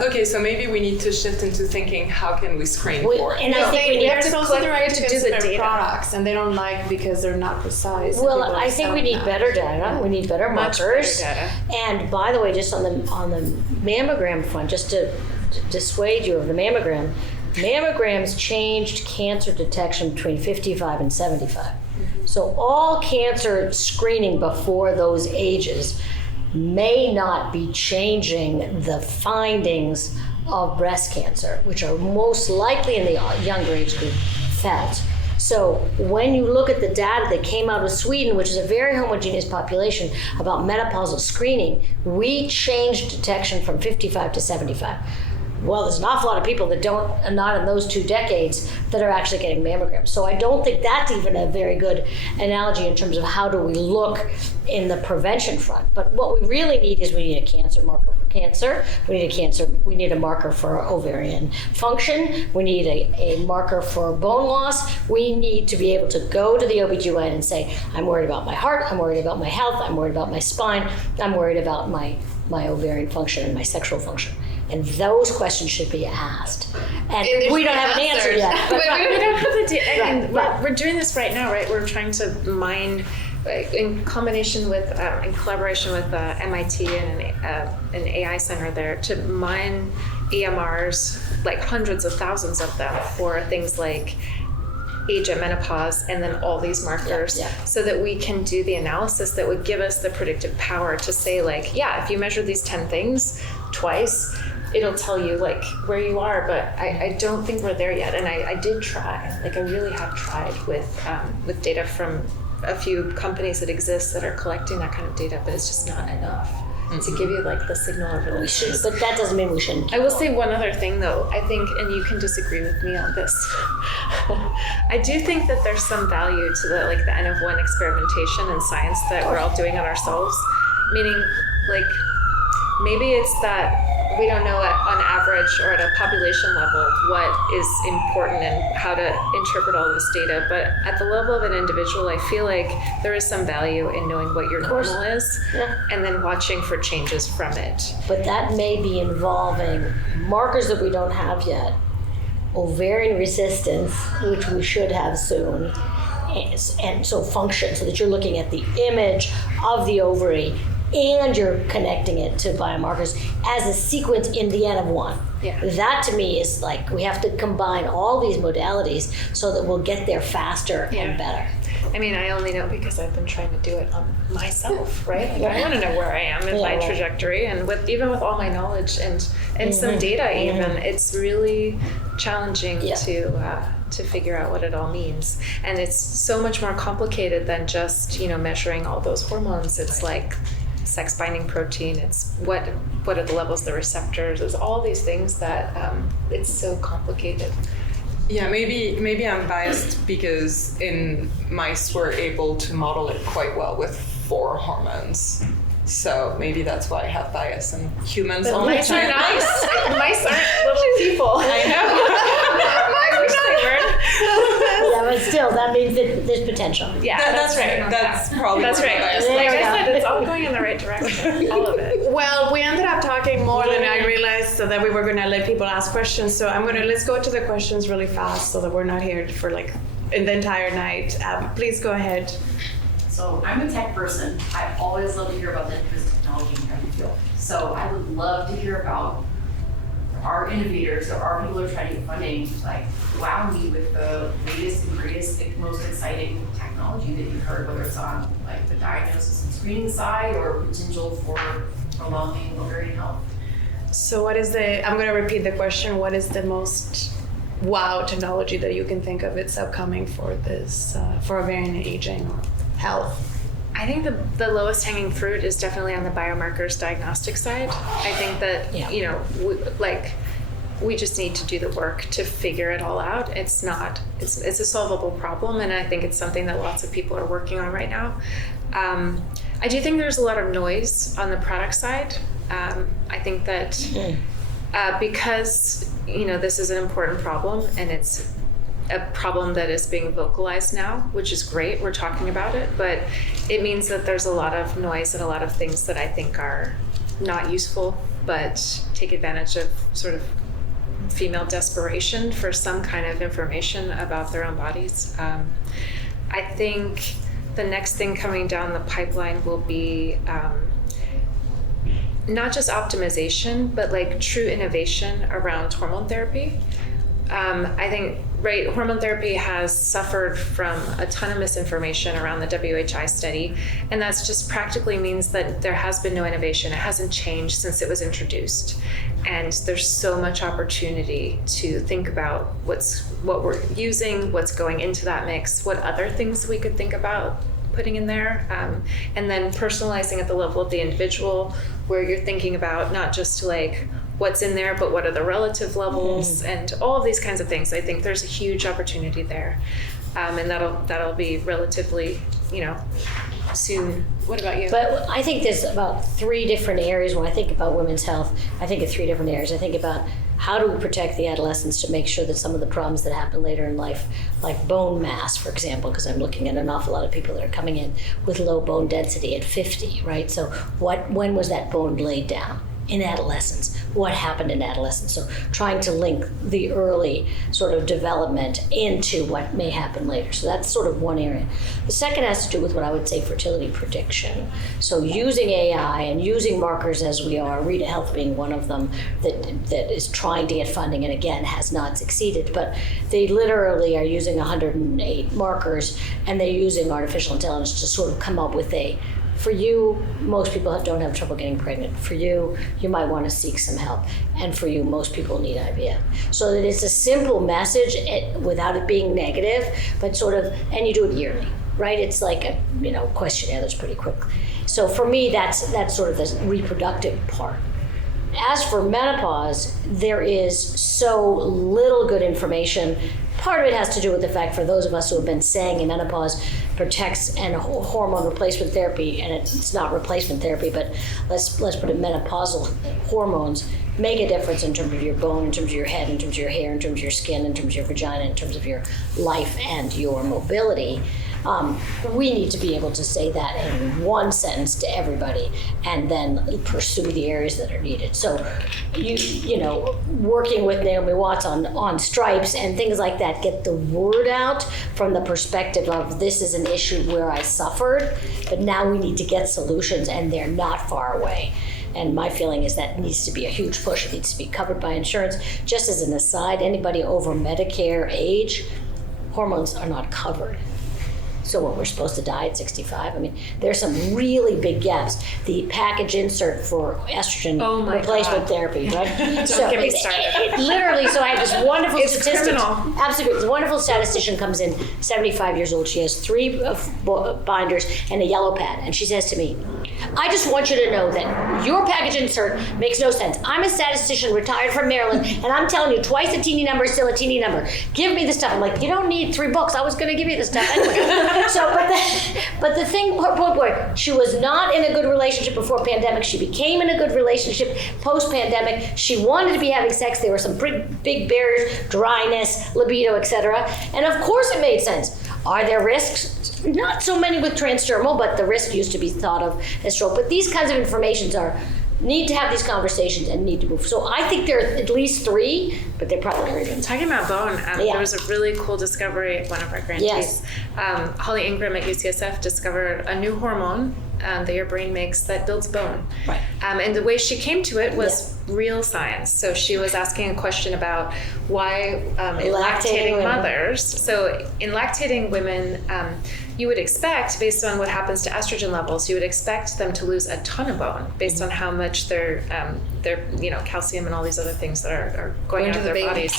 Okay, so maybe we need to shift into thinking, how can we screen for it? And I think we have to also the right to to do the their data. products, and they don't because they're not precise. Well, I think we need better data. We need better Much markers. better data. And by the way, just on the mammogram front, just to dissuade you of the mammogram, mammograms changed cancer detection between 55 and 75. So all cancer screening before those ages may not be changing the findings of breast cancer, which are most likely in the younger age group, felt. So when you look at the data that came out of Sweden, which is a very homogeneous population, about menopausal screening, we changed detection from 55 to 75. Well, there's an awful lot of people that are not in those 2 decades that are actually getting mammograms. So I don't think that's even a very good analogy in terms of how do we look in the prevention front. But what we really need is we need a cancer marker for cancer. We need a marker for ovarian function. We need a marker for bone loss. We need to be able to go to the OBGYN and say, I'm worried about my heart, I'm worried about my health, I'm worried about my spine, I'm worried about my ovarian function and my sexual function. And those questions should be asked. And we don't have an answer yet. We don't have the data. I mean, Right. we're doing this right now, right? We're trying to mine, in combination with, in collaboration with MIT and an AI center there, to mine EMRs, like hundreds of thousands of them, for things like age at menopause, and then all these markers, so that we can do the analysis that would give us the predictive power to say, like, yeah, if you measure these 10 things twice, it'll tell you like where you are. But I don't think we're there yet. And I did try, like I really have tried with data from a few companies that exist that are collecting that kind of data, but it's just not enough to give you like the signal over the We should, but that doesn't mean we shouldn't. I will say one other thing though, I think, and you can disagree with me on this, I do think that there's some value to the N of 1 experimentation and science that we're all doing on ourselves. Meaning, like, maybe it's that we don't know on average or at a population level what is important and how to interpret all this data, but at the level of an individual, I feel like there is some value in knowing what your normal is, and then watching for changes from it. But that may be involving markers that we don't have yet, ovarian resistance, which we should have soon, and so function, so that you're looking at the image of the ovary and you're connecting it to biomarkers as a sequence in the N of 1. Yeah. That to me is like, we have to combine all these modalities so that we'll get there faster and better. I mean, I only know because I've been trying to do it on myself, right? Like, I want to know where I am in my trajectory, and even with all my knowledge and some data, even it's really challenging to figure out what it all means. And it's so much more complicated than just measuring all those hormones. It's like sex binding protein. It's what are the levels of the receptors. There's all these things that it's so complicated. Yeah, maybe I'm biased because in mice we're able to model it quite well with 4 hormones. So maybe that's why I have bias, and humans only Mice are nice. Mice aren't little people. I know. I wish they were. Yeah, but still, that means that there's potential. Yeah, That's right. That's probably That's where right. my bias There Like we I go. said, it's all going in the right direction. All of it. Well, we ended up talking more than I realized, so that we were going to let people ask questions. So let's go to the questions really fast, so that we're not here for in the entire night. Please go ahead. So I'm a tech person. I always love to hear about the newest technology in every field. So I would love to hear about our innovators or our people who are trying to get funding, wow me with the latest and greatest, most exciting technology that you've heard, whether it's on the diagnosis and screening side or potential for prolonging ovarian health. So I'm going to repeat the question. What is the most wow technology that you can think of it's upcoming for this, for ovarian aging or health? I think the lowest hanging fruit is definitely on the biomarkers diagnostic side. I think that, we just need to do the work to figure it all out. It's a solvable problem, and I think it's something that lots of people are working on right now. I do think there's a lot of noise on the product side. I think that because, this is an important problem, and it's a problem that is being vocalized now, which is great. We're talking about it, but it means that there's a lot of noise and a lot of things that I think are not useful, but take advantage of sort of female desperation for some kind of information about their own bodies. I think the next thing coming down the pipeline will be not just optimization, but true innovation around hormone therapy. I think right, hormone therapy has suffered from a ton of misinformation around the WHI study, and that's just practically means that there has been no innovation. It hasn't changed since it was introduced, and there's so much opportunity to think about what we're using, what's going into that mix, what other things we could think about putting in there, and then personalizing at the level of the individual, where you're thinking about not just like what's in there, but what are the relative levels and all of these kinds of things. I think there's a huge opportunity there, and that'll be relatively, soon. What about you? But I think there's about 3 different areas when I think about women's health. I think of 3 different areas. I think about how do we protect the adolescents to make sure that some of the problems that happen later in life, like bone mass, for example, because I'm looking at an awful lot of people that are coming in with low bone density at 50, right? So when was that bone laid down? In adolescence. What happened in adolescence? So trying to link the early sort of development into what may happen later. So that's sort of one area. The second has to do with what I would say fertility prediction. So using AI and using markers as we are, Rita Health being one of them that is trying to get funding and again has not succeeded, but they literally are using 108 markers and they're using artificial intelligence to sort of come up with for you, most people don't have trouble getting pregnant. For you, you might want to seek some help. And for you, most people need IVF. So that it's a simple message without it being negative, but sort of, and you do it yearly, right? It's like a questionnaire that's pretty quick. So for me, that's sort of the reproductive part. As for menopause, there is so little good information. Part of it has to do with the fact, for those of us who have been saying menopause protects and hormone replacement therapy, and it's not replacement therapy, but let's put it, menopausal hormones make a difference in terms of your bone, in terms of your head, in terms of your hair, in terms of your skin, in terms of your vagina, in terms of your life and your mobility. We need to be able to say that in one sentence to everybody and then pursue the areas that are needed. So, working with Naomi Watts on stripes and things like that, get the word out from the perspective of this is an issue where I suffered, but now we need to get solutions and they're not far away. And my feeling is that needs to be a huge push. It needs to be covered by insurance. Just as an aside, anybody over Medicare age, hormones are not covered. So when we're supposed to die at 65, I mean, there's some really big gaps. The package insert for estrogen replacement therapy, right? Don't get me started. Literally, so I have this wonderful It's statistic. criminal. Absolutely. This wonderful statistician comes in, 75 years old. She has 3 binders and a yellow pad. And she says to me, I just want you to know that your package insert makes no sense. I'm a statistician retired from Maryland, and I'm telling you, twice a teeny number is still a teeny number. Give me the stuff. I'm like, you don't need 3 books. I was going to give you the stuff anyway. So, but the thing, she was not in a good relationship before pandemic. She became in a good relationship post-pandemic. She wanted to be having sex. There were some big barriers, dryness, libido, etc. And of course it made sense. Are there risks? Not so many with transdermal, but the risk used to be thought of as stroke. But these kinds of informations need to have these conversations and need to move. So I think there are at least 3, but they're probably reasons. Talking about bone, there was a really cool discovery. One of our grantees, Holly Ingram at UCSF, discovered a new hormone that your brain makes that builds bone. Right. And the way she came to it was real science. So she was asking a question about why in lactating mothers. So in lactating women, you would expect, based on what happens to estrogen levels, you would expect them to lose a ton of bone based on how much their calcium and all these other things that are going out of their bodies.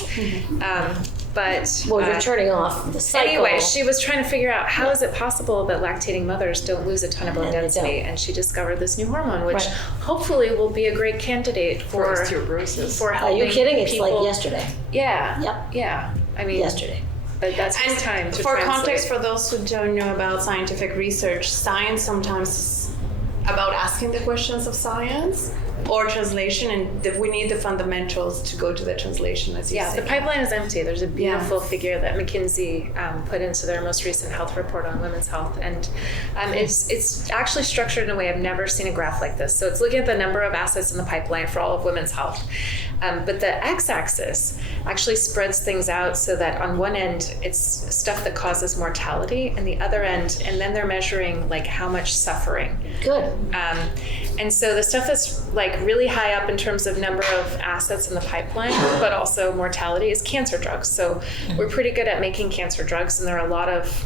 But you're turning off the cycle. Anyway, she was trying to figure out how is it possible that lactating mothers don't lose a ton of bone density, and she discovered this new hormone, which hopefully will be a great candidate for osteoporosis. For helping. Are you kidding? It's people. like yesterday. Yeah. Yep. Yeah. I mean, yesterday. But that's time to for translate. context, for those who don't know about scientific research, science sometimes is about asking the questions of science or translation, and we need the fundamentals to go to the translation, as you say. The pipeline is empty. There's a beautiful figure that McKinsey put into their most recent health report on women's health, and it's actually structured in a way I've never seen a graph like this. So it's looking at the number of assets in the pipeline for all of women's health. But the x-axis actually spreads things out so that on one end it's stuff that causes mortality, and the other end, and then they're measuring like how much suffering. Good. And so the stuff that's like really high up in terms of number of assets in the pipeline, but also mortality, is cancer drugs. So we're pretty good at making cancer drugs, and there are a lot of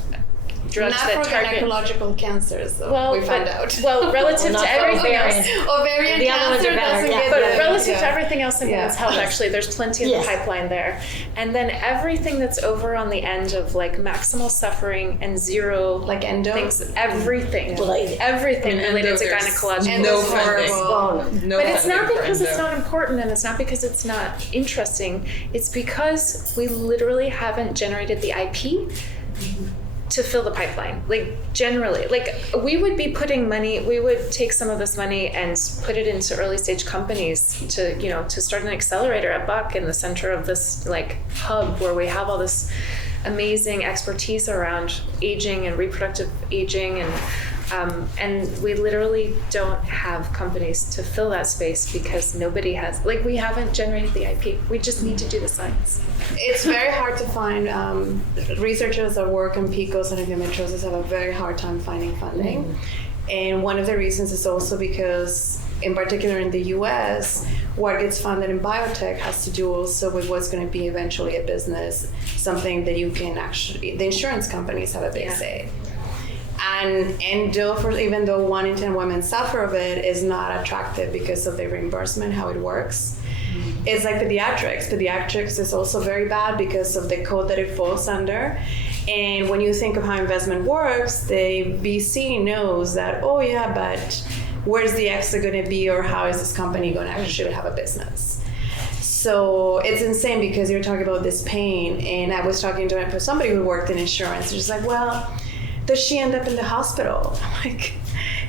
drugs Not that for target gynecological cancers, though. We found out. Well, relative Well, to not for everything else. Ovarian The other ones cancer are better, doesn't yeah. get But the- relative to yeah. everything else in women's health, actually, there's plenty in Yes. the pipeline there. And then everything that's over on the end of like maximal suffering and zero Like endo? things, everything, Well, like- everything And related to there's gynecological. And no it's funding. horrible. No But it's not funding for because it's endo. not important, and it's not because it's not interesting. It's because we literally haven't generated the IP to fill the pipeline. Like generally, like we would be putting money, we would take some of this money and put it into early stage companies to, you know, to start an accelerator at Buck in the center of this like hub where we have all this amazing expertise around aging and reproductive aging, and we literally don't have companies to fill that space because nobody has, like, we haven't generated the IP. We just need to do the science. It's very hard to find researchers that work in PCOS and endometriosis have a very hard time finding funding. And one of the reasons is also because, in particular in the US, what gets funded in biotech has to do also with what's going to be eventually a business, something that you can actually, the insurance companies have a big say. And endo, even though 1 in 10 women suffer of it, is not attractive because of the reimbursement, how it works. It's like pediatrics. Pediatrics is also very bad because of the code that it falls under. And when you think of how investment works, the VC knows that, oh yeah, but where's the exit going to be, or how is this company going to actually have a business? So it's insane because you're talking about this pain. And I was talking to somebody who worked in insurance. She's like, well, does she end up in the hospital? I'm like,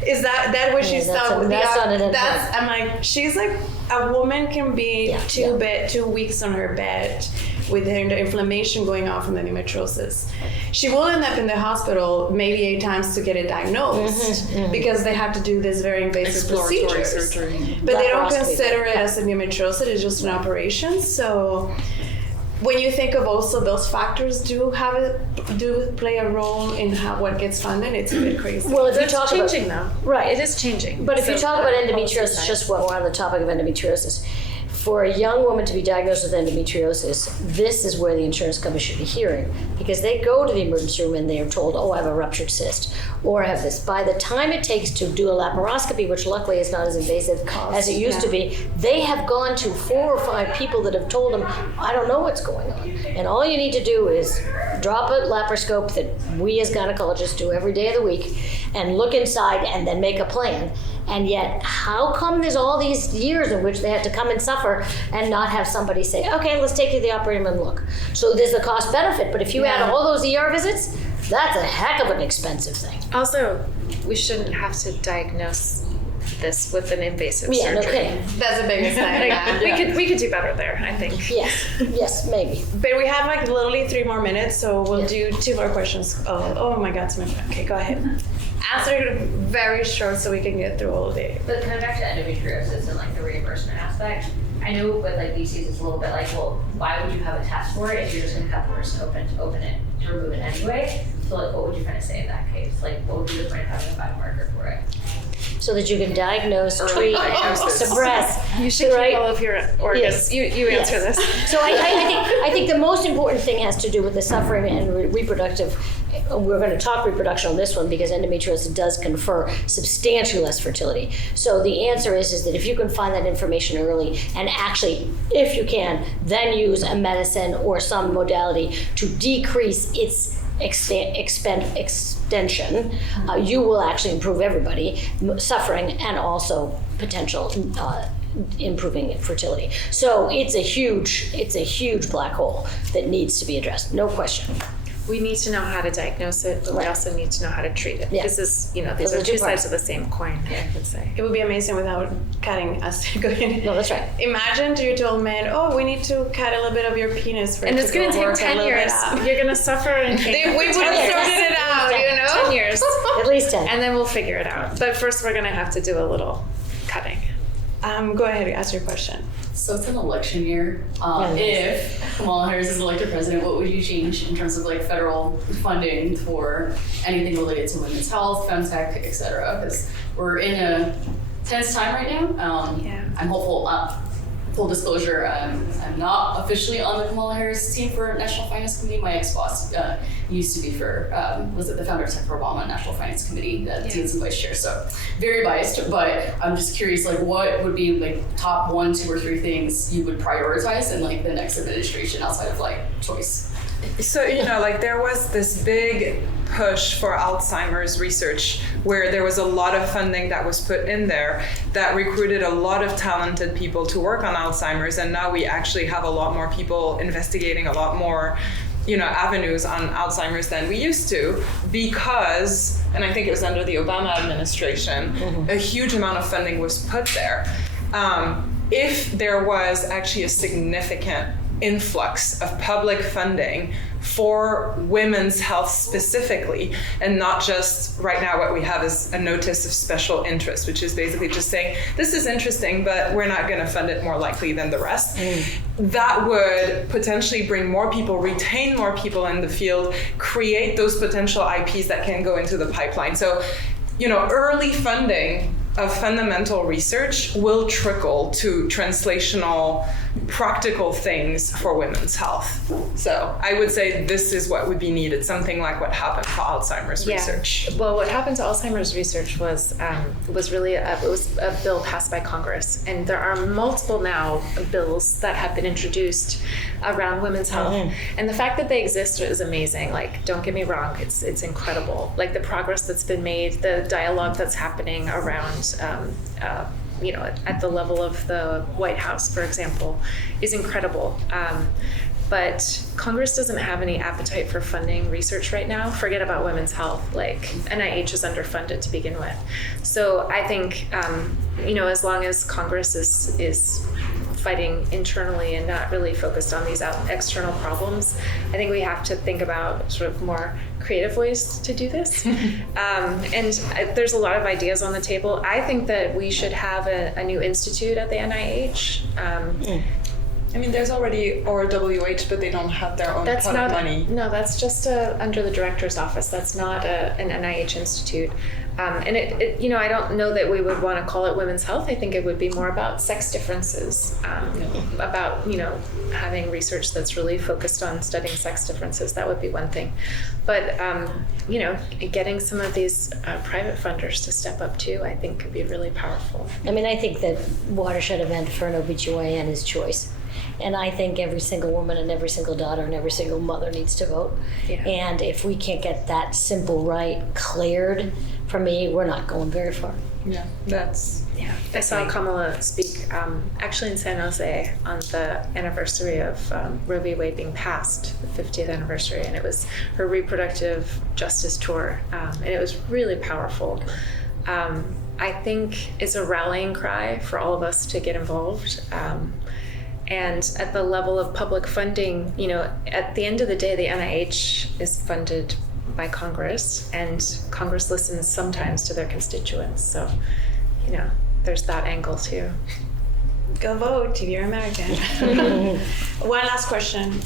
is that what she's that's not an that's I'm like, she's like, a woman can be Yeah, 2 weeks on her bed with her inflammation going on from endometriosis. She will end up in the hospital maybe 8 times to get it diagnosed because they have to do this very invasive Exploratory procedures. surgery. But they don't Laparoscopy. consider it as endometriosis, it's just an operation. So when you think of also those factors do play a role in what gets funded, it's a bit crazy. Well, if you It's talk changing about, though. Right. It is changing. But if you So talk about that endometriosis, policy just side. while we're on the topic of endometriosis, for a young woman to be diagnosed with endometriosis, this is where the insurance company should be hearing, because they go to the emergency room and they are told, oh, I have a ruptured cyst, or I have this. By the time it takes to do a laparoscopy, which luckily is not as invasive as it used to be, they have gone to 4 or 5 people that have told them, I don't know what's going on. And all you need to do is drop a laparoscope that we as gynecologists do every day of the week and look inside and then make a plan. And yet, how come there's all these years in which they had to come and suffer and not have somebody say, okay, let's take you to the operating room and look. So there's the cost benefit, but if you add all those ER visits, that's a heck of an expensive thing. Also, we shouldn't have to diagnose this with an invasive Yeah, no surgery. kidding. That's the biggest thing. Like, we could do better there, I think. Yes, maybe. But we have like literally 3 more minutes, so we'll do 2 more questions. Oh my God, okay, go ahead. Answer it very short so we can get through all of it. But coming back to endometriosis and like the reimbursement aspect, I know with like VCs it's a little bit like, well, why would you have a test for it if you're just gonna cut the person open it to remove it anyway? So like, what would you kind of say in that case? Like, what would be the point of having a biomarker for it? So that you can diagnose, Early treat, diagnosis. suppress. You should right? keep all of your organs. Yes. You answer Yes. this. So I think the most important thing has to do with the suffering and reproductive. We're going to talk reproduction on this one because endometriosis does confer substantially less fertility. So the answer is that if you can find that information early and actually, if you can, then use a medicine or some modality to decrease its extension, you will actually improve everybody suffering and also potential improving fertility. So it's a huge black hole that needs to be addressed, no question. We need to know how to diagnose it, but we Right. also need to know how to treat it. Yeah. This is, these Those are are 2 two sides parts. of the same coin, I would say. It would be amazing without cutting us. No, that's right. Imagine you told men, oh, we need to cut a little bit of your penis for And it it's to going to take work a 10 little bit years. out. You're going to suffer and take Then we would have years. sorted it out, 10 years. At least 10. And then we'll figure it out. But first we're going to have to do a little cutting. Go ahead, ask your question. So it's an election year. If Kamala Harris is elected president, what would you change in terms of like federal funding for anything related to women's health, femtech, et cetera? Because we're in a tense time right now. I'm hopeful. Full disclosure, I'm not officially on the Kamala Harris team for National Finance Committee. My ex-boss used to be for, was it the founder of Tech for Obama National Finance Committee, Deans and Vice Chair. So very biased, but I'm just curious, like what would be like top 1, 2, or 3 things you would prioritize in like the next administration outside of like choice? So, like there was this big push for Alzheimer's research where there was a lot of funding that was put in there that recruited a lot of talented people to work on Alzheimer's. And now we actually have a lot more people investigating a lot more, avenues on Alzheimer's than we used to because, and I think it was under the Obama administration, a huge amount of funding was put there. If there was actually a significant influx of public funding for women's health specifically, and not just right now what we have is a notice of special interest, which is basically just saying, this is interesting, but we're not going to fund it more likely than the rest. That would potentially bring more people, retain more people in the field, create those potential IPs that can go into the pipeline. So, early funding of fundamental research will trickle to translational, practical things for women's health. So I would say this is what would be needed, something like what happened for Alzheimer's research. Well, what happened to Alzheimer's research was really it was a bill passed by Congress, and there are multiple now bills that have been introduced around women's health. And the fact that they exist is amazing. Like, don't get me wrong, it's incredible. Like the progress that's been made, the dialogue that's happening around at the level of the White House, for example, is incredible. But Congress doesn't have any appetite for funding research right now. Forget about women's health. Like NIH is underfunded to begin with. So I think, as long as Congress is fighting internally and not really focused on these external problems, I think we have to think about sort of more creative ways to do this. And there's a lot of ideas on the table. I think that we should have a new institute at the NIH. I mean, there's already ORWH, but they don't have their own pot of money. No, that's just under the director's office. That's not an NIH institute. And I don't know that we would want to call it women's health. I think it would be more about sex differences, about, having research that's really focused on studying sex differences. That would be one thing. But, getting some of these private funders to step up too, I think could be really powerful. I mean, I think that watershed event for an OBGYN is choice. And I think every single woman and every single daughter and every single mother needs to vote. Yeah. And if we can't get that simple right cleared, for me, we're not going very far. Yeah, I saw Kamala speak actually in San Jose on the anniversary of Roe v. Wade being passed, the 50th anniversary, and it was her reproductive justice tour, and it was really powerful. I think it's a rallying cry for all of us to get involved. And at the level of public funding, at the end of the day, the NIH is funded by Congress, and Congress listens sometimes to their constituents. So, there's that angle too. Go vote if you're American. One last question.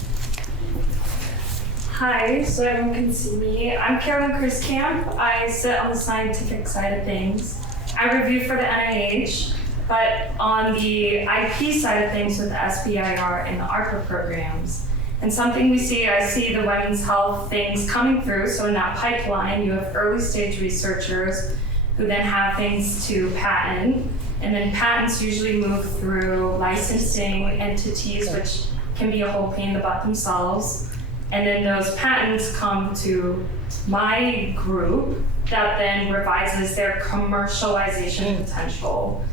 Hi, so everyone can see me. I'm Carolyn Kriskamp. I sit on the scientific side of things. I review for the NIH. But on the IP side of things with the SBIR and the ARPA programs, and something I see the women's health things coming through. So in that pipeline, you have early stage researchers who then have things to patent, and then patents usually move through licensing entities, which can be a whole pain in the butt themselves. And then those patents come to my group that then revises their commercialization potential.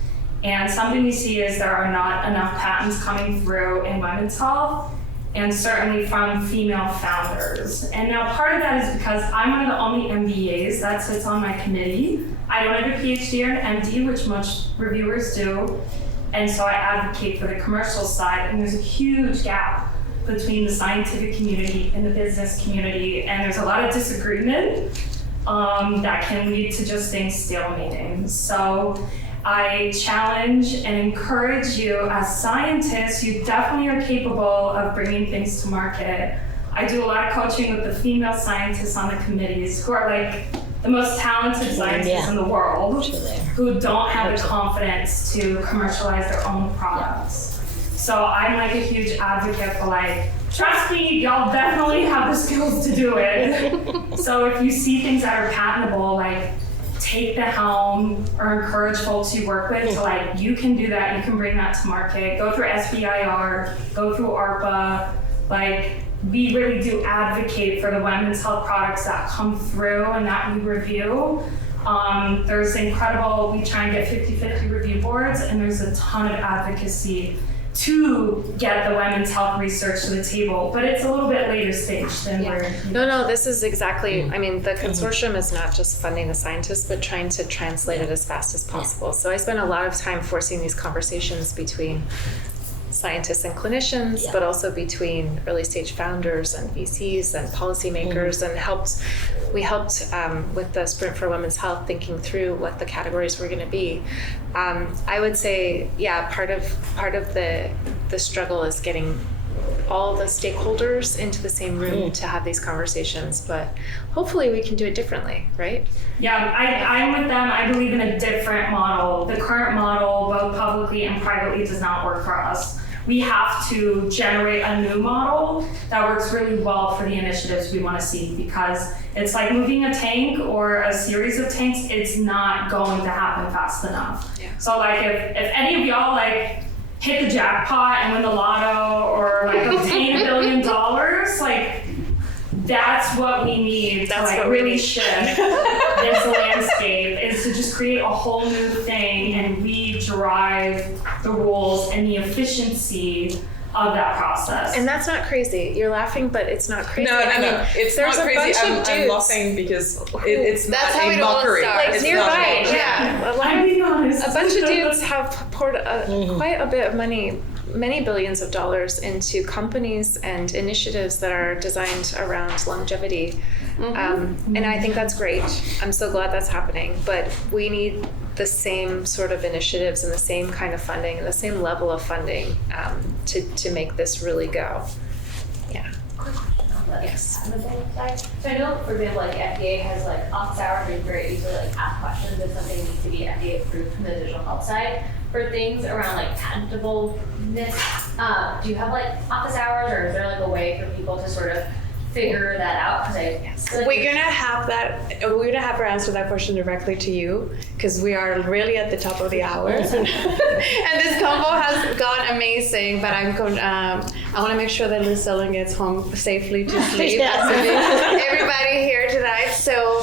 And something we see is there are not enough patents coming through in women's health, and certainly from female founders. And now part of that is because I'm one of the only MBAs that sits on my committee. I don't have a PhD or an MD, which most reviewers do. And so I advocate for the commercial side, and there's a huge gap between the scientific community and the business community, and there's a lot of disagreement that can lead to just things stalemating. So I challenge and encourage you as scientists, you definitely are capable of bringing things to market. I do a lot of coaching with the female scientists on the committees who are like the most talented scientists in the world, who don't have the confidence to commercialize their own products. So I'm like a huge advocate for like, trust me, y'all definitely have the skills to do it. So if you see things that are patentable, like take the helm or encourage folks you work with to like, you can do that, you can bring that to market, go through SBIR, go through ARPA, like we really do advocate for the women's health products that come through and that we review. There's incredible, we try and get 50-50 review boards, and there's a ton of advocacy to get the women's health research to the table, but it's a little bit later stage than where. No, this is exactly, I mean, the consortium is not just funding the scientists, but trying to translate it as fast as possible. So I spend a lot of time forcing these conversations between scientists and clinicians, but also between early stage founders and VCs and policymakers, and we helped with the Sprint for Women's Health, thinking through what the categories were going to be. I would say, part of the struggle is getting all the stakeholders into the same room to have these conversations, but hopefully we can do it differently, right? Yeah, I'm with them. I believe in a different model. The current model, both publicly and privately, does not work for us. We have to generate a new model that works really well for the initiatives we want to see, because it's like moving a tank or a series of tanks. It's not going to happen fast enough. Yeah. So like if any of y'all like hit the jackpot and win the lotto or like obtain $1 billion, like that's what we need to like really shift this landscape, is to just create a whole new thing, and we drive the rules and the efficiency of that process. And that's not crazy. You're laughing, but it's not crazy. No, it's not crazy. I'm laughing because it's not a mockery. Like nearby, I'm being honest. A bunch of dudes have poured quite a bit of money, many billions of dollars, into companies and initiatives that are designed around longevity. And I think that's great. I'm so glad that's happening. But we need the same sort of initiatives and the same kind of funding and the same level of funding to make this really go. Yeah. Yes. So I know, for example, like FDA has like office hours where you very easily like ask questions if something needs to be FDA approved from the digital health side. For things around like patentableness, do you have like office hours, or is there like a way for people to sort of figure that out? Because we're gonna have her answer that question directly to you, because we are really at the top of the hour, and this convo has gone amazing. But I want to make sure that Lizellen gets home safely to sleep. Everybody here tonight. So.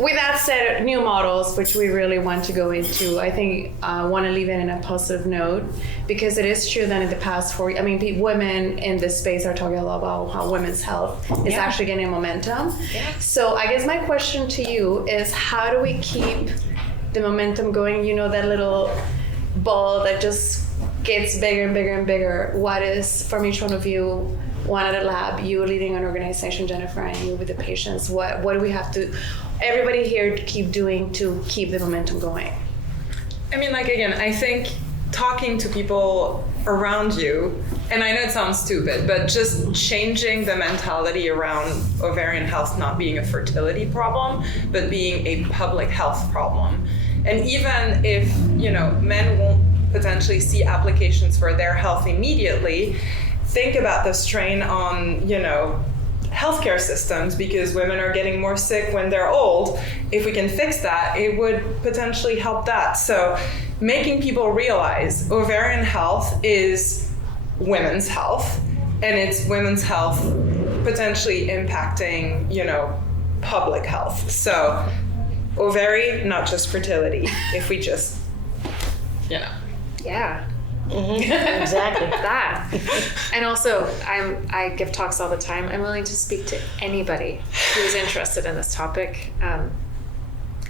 With that said, new models, which we really want to go into, I think I want to leave it in a positive note, because it is true that in the past women in this space are talking a lot about how women's health is actually gaining momentum. Yeah. So I guess my question to you is, how do we keep the momentum going? You know, that little ball that just gets bigger and bigger and bigger. What is, from each one of you, one at a lab, you leading an organization, Jennifer, and you with the patients, what do we have to, everybody here, to keep doing to keep the momentum going? I mean, like, again, I think talking to people around you, and I know it sounds stupid, but just changing the mentality around ovarian health not being a fertility problem, but being a public health problem. And even if, men won't potentially see applications for their health immediately, think about the strain on, healthcare systems, because women are getting more sick when they're old. If we can fix that, it would potentially help that. So making people realize ovarian health is women's health, and it's women's health potentially impacting, public health. So ovary, not just fertility, if we just, Yeah. Mm-hmm. Exactly. That. And also, I give talks all the time. I'm willing to speak to anybody who's interested in this topic.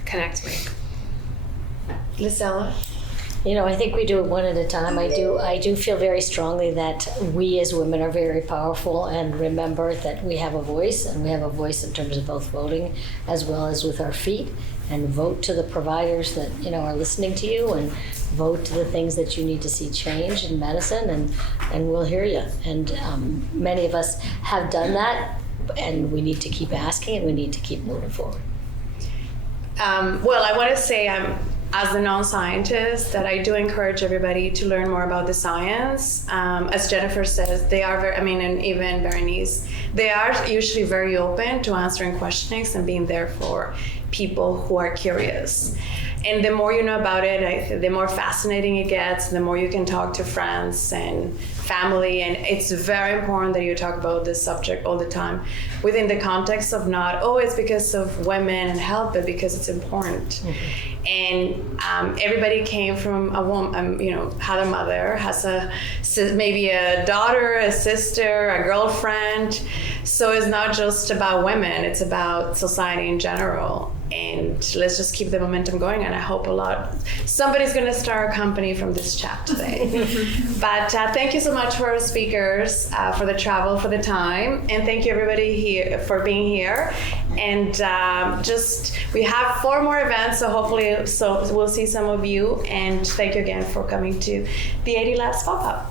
Connect me. Lizellen? I think we do it one at a time. I do feel very strongly that we as women are very powerful, and remember that we have a voice, and we have a voice in terms of both voting as well as with our feet, and vote to the providers that are listening to you, and vote to the things that you need to see change in medicine, and we'll hear you. And many of us have done that, and we need to keep asking, and we need to keep moving forward. Well, I want to say as a non-scientist, that I do encourage everybody to learn more about the science. As Jennifer says, they are very, and even Bérénice, they are usually very open to answering questions and being there for people who are curious. And the more you know about it, the more fascinating it gets, the more you can talk to friends and family. And it's very important that you talk about this subject all the time within the context of not, it's because of women and health, but because it's important. Mm-hmm. And everybody came from a woman, had a mother, has maybe a daughter, a sister, a girlfriend. So it's not just about women, it's about society in general. And let's just keep the momentum going. And I hope somebody's going to start a company from this chat today. But thank you so much for our speakers, for the travel, for the time. And thank you everybody here for being here. And we have 4 more events, so hopefully we'll see some of you. And thank you again for coming to the ADLabs pop-up.